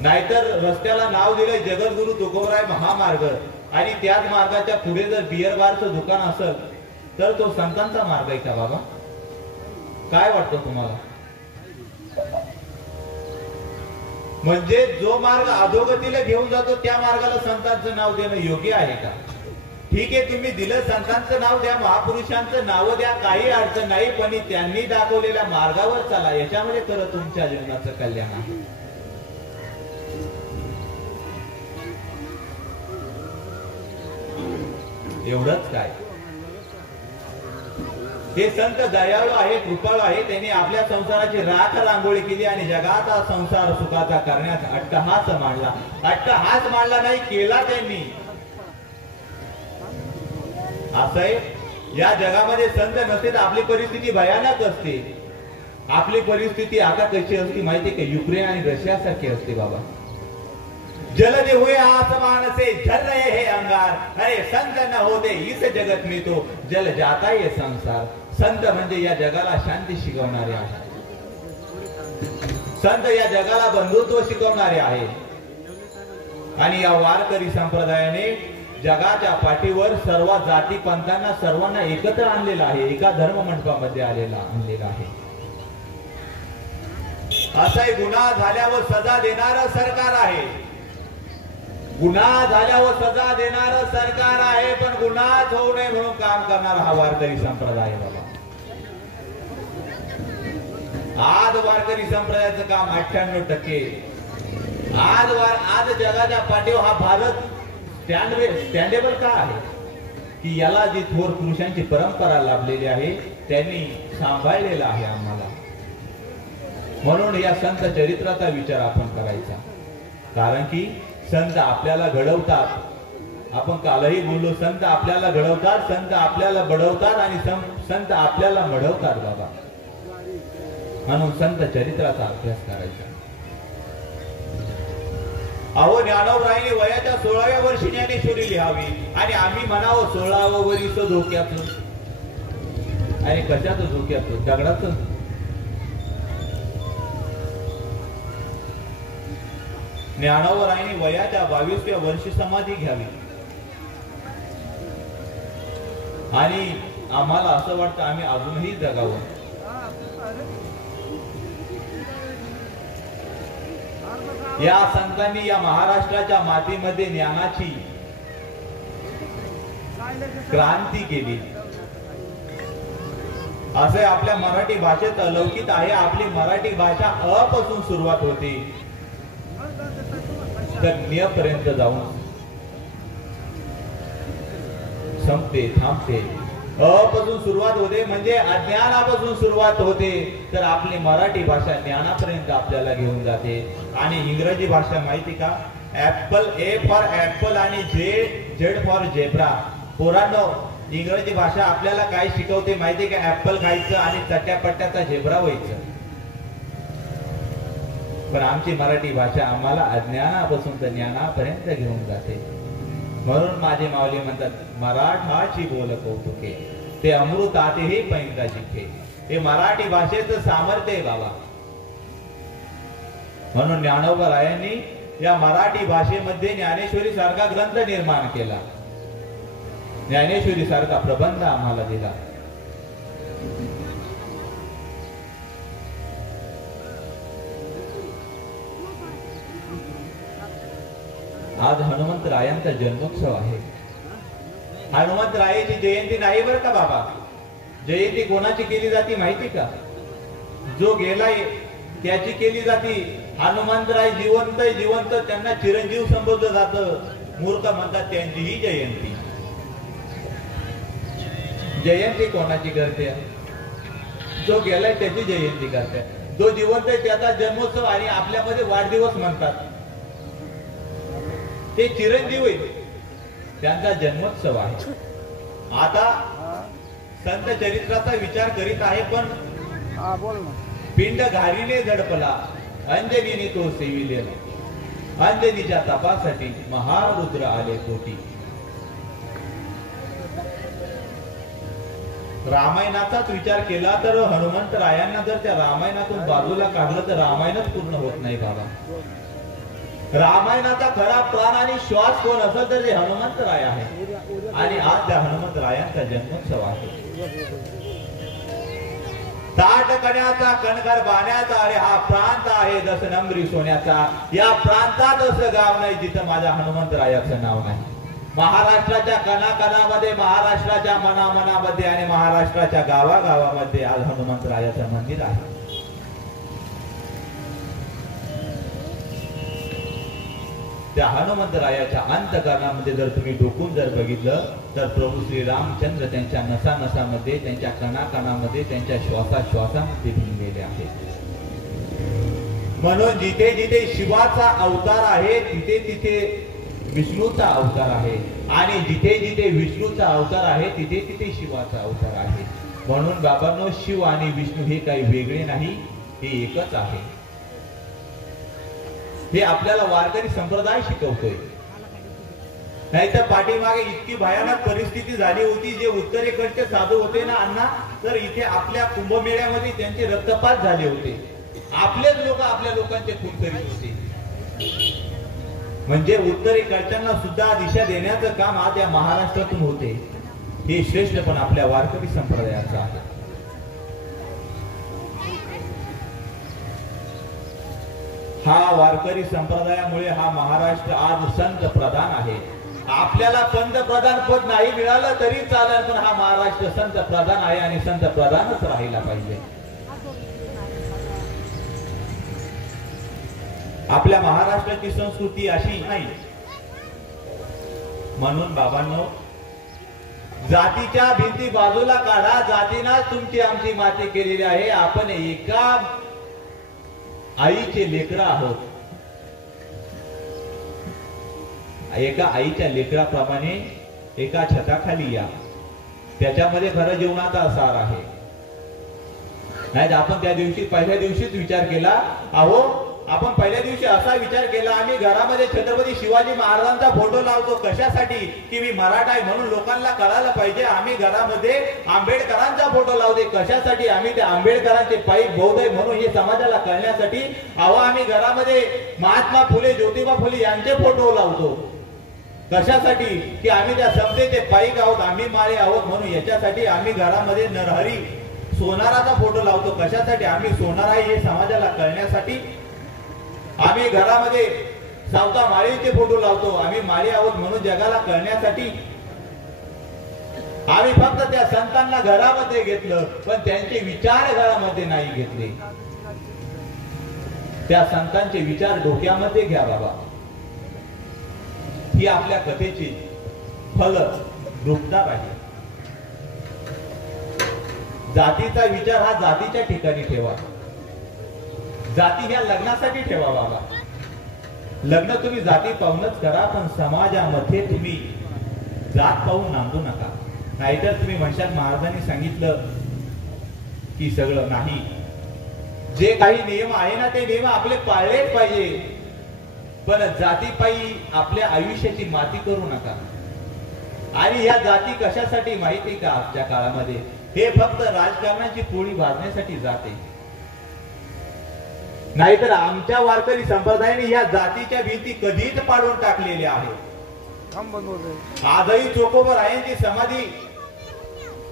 नाहीतर रस्त्याला नाव दिलंय जगद्गुरु तुकोबराय महामार्ग आणि त्याच मार्गाच्या पुढे जर बियर बारचं दुकान असेल तर तो संतांचा मार्ग आहे का बाबा? काय वाटतं तुम्हाला? म्हणजे जो मार्ग अधोगतीला घेऊन जातो त्या मार्गाला संतांचं नाव देणं योग्य आहे का? ठीक आहे, तुम्ही दिलं, संतांचं नाव द्या, महापुरुषांचं नाव द्या, काही अडचण नाही, पण त्यांनी दाखवलेल्या मार्गावर चला, याच्यामध्ये खरं तुमच्या जीवनाचं कल्याण आहे. एवढंच काय, हे संत दयाळू आहे, कृपाळू आहे. त्यांनी आपल्या संसाराची राख रांगोळी केली आणि जगाचा संसार सुखाचा करण्याचा अट्टहास मांडला. अट्टहास मांडला नाही, केला त्यांनी. असंय, या जगामध्ये संत नसते तर आपली परिस्थिती भयानक असते. आपली परिस्थिती आता कशी असते माहिती का? युक्रेन आणि रशिया सारखी असते बाबा. जलदे हुए आसमान से झर रहे हैं अंगार, अरे संत न होते इस जगत में तो जल जाता ये संसार. संत म्हणजे या जगाला शांती शिकवणारे आहे. संत या जगाला बंधुत्व शिकवणारे आहे. आणि या वारकरी संप्रदायाने जगाच्या पाठीवर सर्व जाती पंथांना सर्वांना एकत्र आणलेला आहे, एका धर्म मंडपामध्ये आणलेला आहे. असाही गुन्हा झाल्यावर सजा देणारं सरकार आहे, गुन्हा झाल्यावर सजा देणारं सरकार आहे, पण गुन्हाच होऊ नये म्हणून काम करणारा हा वारकरी संप्रदाय आहे बाबा. आज वारकरी संप्रदायाचं काम 98%. आज जगाच्या पाठीवर हा भारत स्टँडेबल का आहे की याला जी थोर पुरुषांची परंपरा लाभलेली आहे त्यांनी सांभाळलेला आहे आम्हाला. म्हणून या संत चरित्राचा विचार आपण करायचा, कारण की संत आपल्याला घडवतात. आपण कालही बोललो, संत आपल्याला घडवतात, संत आपल्याला बडवतात आणि संत आपल्याला मढवतात बाबा. म्हणून संत चरित्राचा अभ्यास करायचा. अहो ज्ञानोबरायांनी वयाच्या 16व्या वर्षी ज्ञानेश्वरी लिहावी आणि आम्ही म्हणावं 16वं वरीच धोक्याचं. आणि कशाचं धोक्याचं? दगडाचं. ज्ञानोबरायांनी वयाच्या 22व्या वर्षी समाधी घ्यावी आणि आम्हाला असं वाटतं आम्ही अजूनही जगावं. या संतांनी या महाराष्ट्राच्या मातीमध्ये ज्ञानाची क्रांती केली. असे आपल्या मराठी भाषेत अलौकिक आहे. आपली मराठी भाषा अ पासून सुरुवात होते तर न्य पर्यंत जाऊन संपते, थांबते. अ पासून सुरुवात होते म्हणजे अज्ञानापासून सुरुवात होते तर आपली मराठी भाषा ज्ञानापर्यंत आपल्याला घेऊन जाते. आणि इंग्रजी भाषा माहिती का? ऍपल, ए फॉर ऍपल आणि जेड फॉर जेब्रा. पोरांनो, इंग्रजी भाषा आपल्याला काय शिकवते माहिती का? ऍपल खायचं आणि चट्ट्यापट्ट्याचा झेब्रा व्हायचं. पण आमची मराठी भाषा आम्हाला अज्ञानापासून तर ज्ञानापर्यंत घेऊन जाते. म्हणून माझे माऊली म्हणतात, मराठाची बोल कौतुके ते अमृतातेही पैंगा जिंके. हे मराठी भाषेचं सामर्थ्य आहे बाबा. म्हणून ज्ञानोबरायांनी या मराठी भाषेमध्ये ज्ञानेश्वरी सारखा ग्रंथ निर्माण केला, ज्ञानेश्वरी सारखा प्रबंध आम्हाला दिला. आज हनुमंतरायांचा जन्मोत्सव आहे. हनुमंतरायाची जयंती नाही बरं का बाबा. जयंती कोणाची केली जाते माहिती का? जो गेलाय त्याची केली जाते. हनुमंतराय जिवंत जिवंत त्यांना चिरंजीव संबोधलं जातं. मूर्ख म्हणतात त्यांचीही जयंती. जयंती कोणाची करते? जो गेलाय त्याची जयंती करते. जो जिवंत आहे त्याचा जन्मोत्सव आणि आपल्यामध्ये वाढदिवस म्हणतात. ते चिरंजीव आहे, त्यांचा जन्मोत्सव आहे. आता संत चरित्राचा विचार करीत आहे पण पिंड घारीने झडपला अंजनीने तो सेविलेला. अंजनीच्या तपासाठी महारुद्र आले कोटी. रामायणाचाच विचार केला तर हनुमंतरायांना जर त्या रामायणातून बाजूला काढलं तर रामायणच पूर्ण होत नाही बाबा. रामायणाचा खरा प्राण आणि श्वास कोण असेल तर ते हनुमंतराय आहे. आणि आज त्या हनुमंतरायांचा जन्मोत्सव आहे. ताट कण्याचा कणकर बाण्याचा अरे हा प्रांत आहे दस नंबरी सोन्याचा. या प्रांतात असं गाव नाही जिथं माझ्या हनुमंतरायाचं नाव नाही. महाराष्ट्राच्या कणाकणामध्ये, महाराष्ट्राच्या मनामनामध्ये आणि महाराष्ट्राच्या गावागावामध्ये आज हनुमंतरायाचं मंदिर आहे. त्या हनुमंतरायाच्या अंतकरणामध्ये जर तुम्ही डोकून जर बघितलं तर प्रभू श्री रामचंद्र त्यांच्या नसानसामध्ये, त्यांच्या कणाकणामध्ये, त्यांच्या श्वासाश्वासामध्ये भिनलेले आहेत. म्हणून जिथे जिथे शिवाचा अवतार आहे तिथे तिथे विष्णूचा अवतार आहे आणि जिथे जिथे विष्णूचा अवतार आहे तिथे तिथे शिवाचा अवतार आहे. म्हणून बाबांनो, शिव आणि विष्णू हे काही वेगळे नाही, हे एकच आहे. हे आपल्याला वारकरी संप्रदाय शिकवतोय. नाहीतर पाठीमागे इतकी भयानक परिस्थिती झाली होती. जे उत्तरेकडचे साधू होते ना अण्णा, तर इथे आपल्या कुंभमेळ्यामध्ये त्यांचे रक्तपात झाले होते. आपलेच लोक आपल्या लोकांचे खून करीत होते. म्हणजे उत्तरेकडच्यांना सुद्धा दिशा देण्याचं काम आज या महाराष्ट्रातून होते. हे श्रेष्ठ पण आपल्या वारकरी संप्रदायाचं आहे. हा वारकरी संप्रदायामुळे हा महाराष्ट्र आज संत प्रधान आहे. आपल्याला पंतप्रधान पद नाही मिळालं तरी चालेल, पण हा महाराष्ट्र संत प्रधान आहे आणि संत प्रधानच राहिला पाहिजे. आपल्या महाराष्ट्राची संस्कृती अशी नाही. म्हणून बाबांनो, जातीच्या भिंती बाजूला काढा. जातीना तुमची आमची माती केलेली आहे. आपण एका आईचे लेकरं आहोत. एका आईच्या लेकराप्रमाणे एका छताखाली या. त्याच्यामध्ये खरं जीवनाचा सार आहे. नाही आपण त्या दिवशी पहिल्या दिवशीच विचार केला. अहो, आपण पहिल्या दिवशी असा विचार केला, आम्ही घरामध्ये छत्रपती शिवाजी महाराजांचा फोटो लावतो. कशासाठी? की मी मराठा आहे म्हणून लोकांना कळायला पाहिजे. आम्ही घरामध्ये आंबेडकरांचा फोटो लावते. कशासाठी? आम्ही त्या आंबेडकरांचे पाईक बौद्ध आहे म्हणून हे समाजाला कळण्यासाठी. अहो, आम्ही घरामध्ये महात्मा फुले, ज्योतिबा फुले यांचे फोटो लावतो. कशासाठी? की आम्ही त्या समतेचे पाईक आहोत, आम्ही माळे आहोत म्हणून. याच्यासाठी आम्ही घरामध्ये नरहरी सोनाराचा फोटो लावतो. कशासाठी? आम्ही सोनार आहे हे समाजाला कळण्यासाठी. आम्ही घरामध्ये सावता माळीचे फोटो लावतो. आम्ही माळी आहोत म्हणून जगाला कळण्यासाठी. आम्ही फक्त त्या संतांना घरामध्ये घेतलं, पण त्यांचे विचार घरामध्ये नाही घेतले. त्या संतांचे विचार डोक्यामध्ये घ्या बाबा. ही आपल्या कथेची फल रूपणार आहे. जातीचा विचार हा जातीच्या ठिकाणी ठेवा. जाती ह्या लग्नासाठी ठेवा बाबा. लग्न तुम्ही जाती पाहूनच करा, पण समाजामध्ये तुम्ही जात पाहून नांदू नका. नाहीतर तुम्ही म्हणशात महाराजांनी सांगितलं की सगळं नाही. जे काही नियम आहे ना, ते नियम आपले पाळलेच पाहिजे, पण जातीपायी आपल्या आयुष्याची माती करू नका. आणि या जाती कशासाठी माहिती का? आजच्या काळामध्ये हे फक्त राजकारणाची पोळी भाजण्यासाठी जाते. नाहीतर आमच्या वारकरी संप्रदायाने या जातीच्या भीती कधीच पाडून टाकलेल्या आहेत. आजही चोकोबरायांची समाधी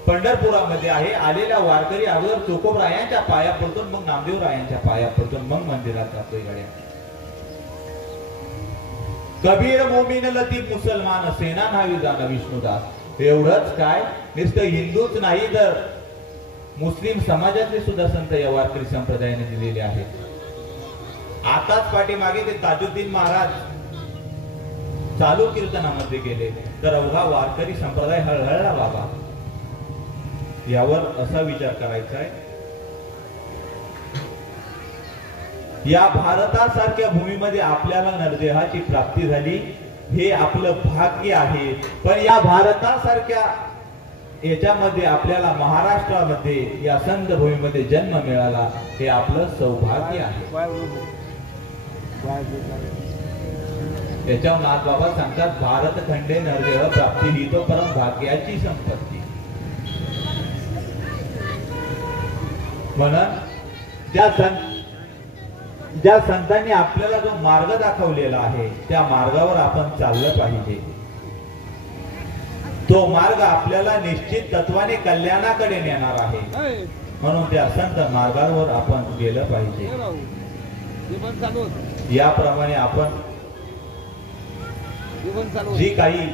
पंढरपुरामध्ये आहे. आलेल्या वारकरी अगोदर चोकोबरायांच्या पाया पडतो, मग नामदेव रायांच्या पाया पडतो, मग मंदिरात जातोय गाड्या. कबीर मोमीन लतीफ मुसलमान, सेना नावी जाणं विष्णुदास. एवढंच काय, नुसतं हिंदूच नाही तर मुस्लिम समाजातले सुद्धा संत या वारकरी संप्रदायाने दिलेले आहेत. आताच पाठीमागे ते ताजुद्दीन महाराज चालू कीर्तनामध्ये गेले तर अवघा वारकरी संप्रदाय हळहळला बाबा. यावर असा विचार करायचा आहे, या भारतासारख्या भूमीमध्ये आपल्याला नरदेहाची प्राप्ती झाली हे आपलं भाग्य आहे. पण या भारतासारख्या याच्यामध्ये आपल्याला महाराष्ट्रामध्ये या संत भूमीमध्ये जन्म मिळाला हे आपलं सौभाग्य आहे. याच्यावर नाथ बाबा सांगतात, भारत खंडे नरदेह प्राप्ती ही तो परम भाग्याची संपत्ती. म्हणून ज्या संतांनी आपल्याला जो मार्ग दाखवलेला आहे त्या मार्गावर आपण चाललं पाहिजे. तो मार्ग आपल्याला निश्चित तत्वाने कल्याणाकडे नेणार आहे. म्हणून त्या संत मार्गावर आपण गेलं पाहिजे. याप्रमाणे आपण जी काही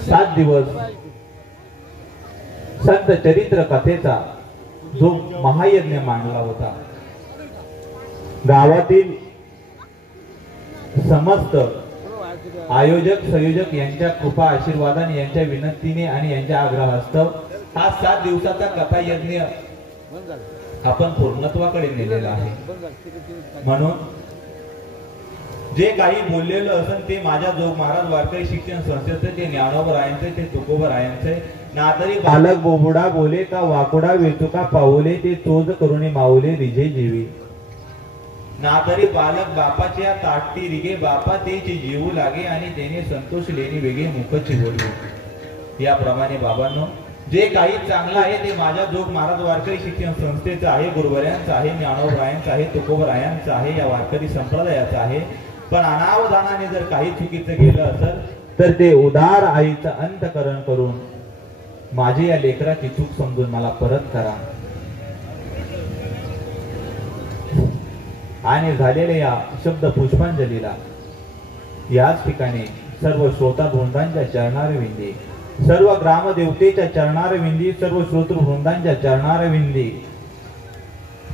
7 दिवस संत चरित्र कथेचा जो महायज्ञ मांडला होता, गावातील समस्त आयोजक संयोजक यांच्या कृपा आशीर्वादाने, यांच्या विनंतीने आणि यांच्या आग्रहास्तव हा 7 दिवसाचा कथा यज्ञ आपण पूर्णत्वाकडे नेलेला आहे. म्हणून जे काही बोललेलं असेल ते माझ्या जोग महाराज वारकरी शिक्षण संस्थेचे, ते ज्ञानोबरायांचे, ते तुकोबरायांचे. नातरी बालक बोबडा बोले का वाकुडा वेचुका पाऊले, ते चोज करुणी माऊले रिजे जीवी. नातरी बालक बापाच्या ताटती रिगे, बापा तेची जीवू लागे आणि त्याने संतोष लेणी वेगे मुखची बोलवे. याप्रमाणे बाबांनो, जे काही चांगलं आहे ते माझ्या जोग महाराज वारकरी शिक्षण संस्थेचं आहे, गुरुवऱ्यांचं आहे, ज्ञानोबरायांचं आहे, तुकोबरायांचं आहे, या वारकरी संप्रदायाचं आहे. पण अनावधानाने जर काही चुकीचं गेलं असेल तर ते उदार आईचं अंतकरण करून माझी या लेकराची चूक समजून मला परत करा. आणि झालेल्या या शब्द पुष्पांजलीला याच ठिकाणी सर्व श्रोता वृंदांच्या चरणारविंदी, सर्व ग्रामदेवतेच्या चरणारविंदी, सर्व श्रोतृ वृंदांच्या चरणारविंदी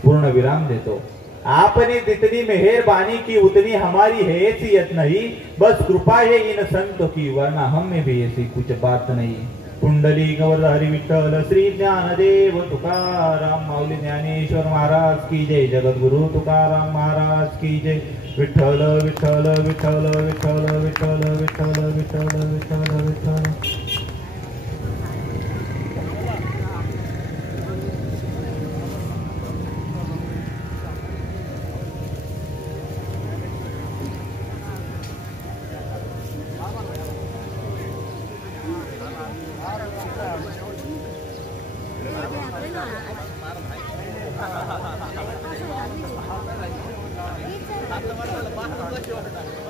पूर्ण विराम देतो. आपने जितनी मेहरबानी की उतनी हमारी हैसियत नहीं, बस कृपा है इन संतों की, वरना हम में भी ऐसी कुछ बात नहीं. कुंडली गौर हरि विठ्ठल श्री ज्ञानदेव तुकाराम माऊली ज्ञानेश्वर महाराज की जय. जगद्गुरु तुकाराम महाराज की जय. विठ्ठल विठ्ठल विठ्ठल विठ्ठल विठ्ठल विठ्ठल विठ्ठल विठ्ठल विठ्ठल. Apa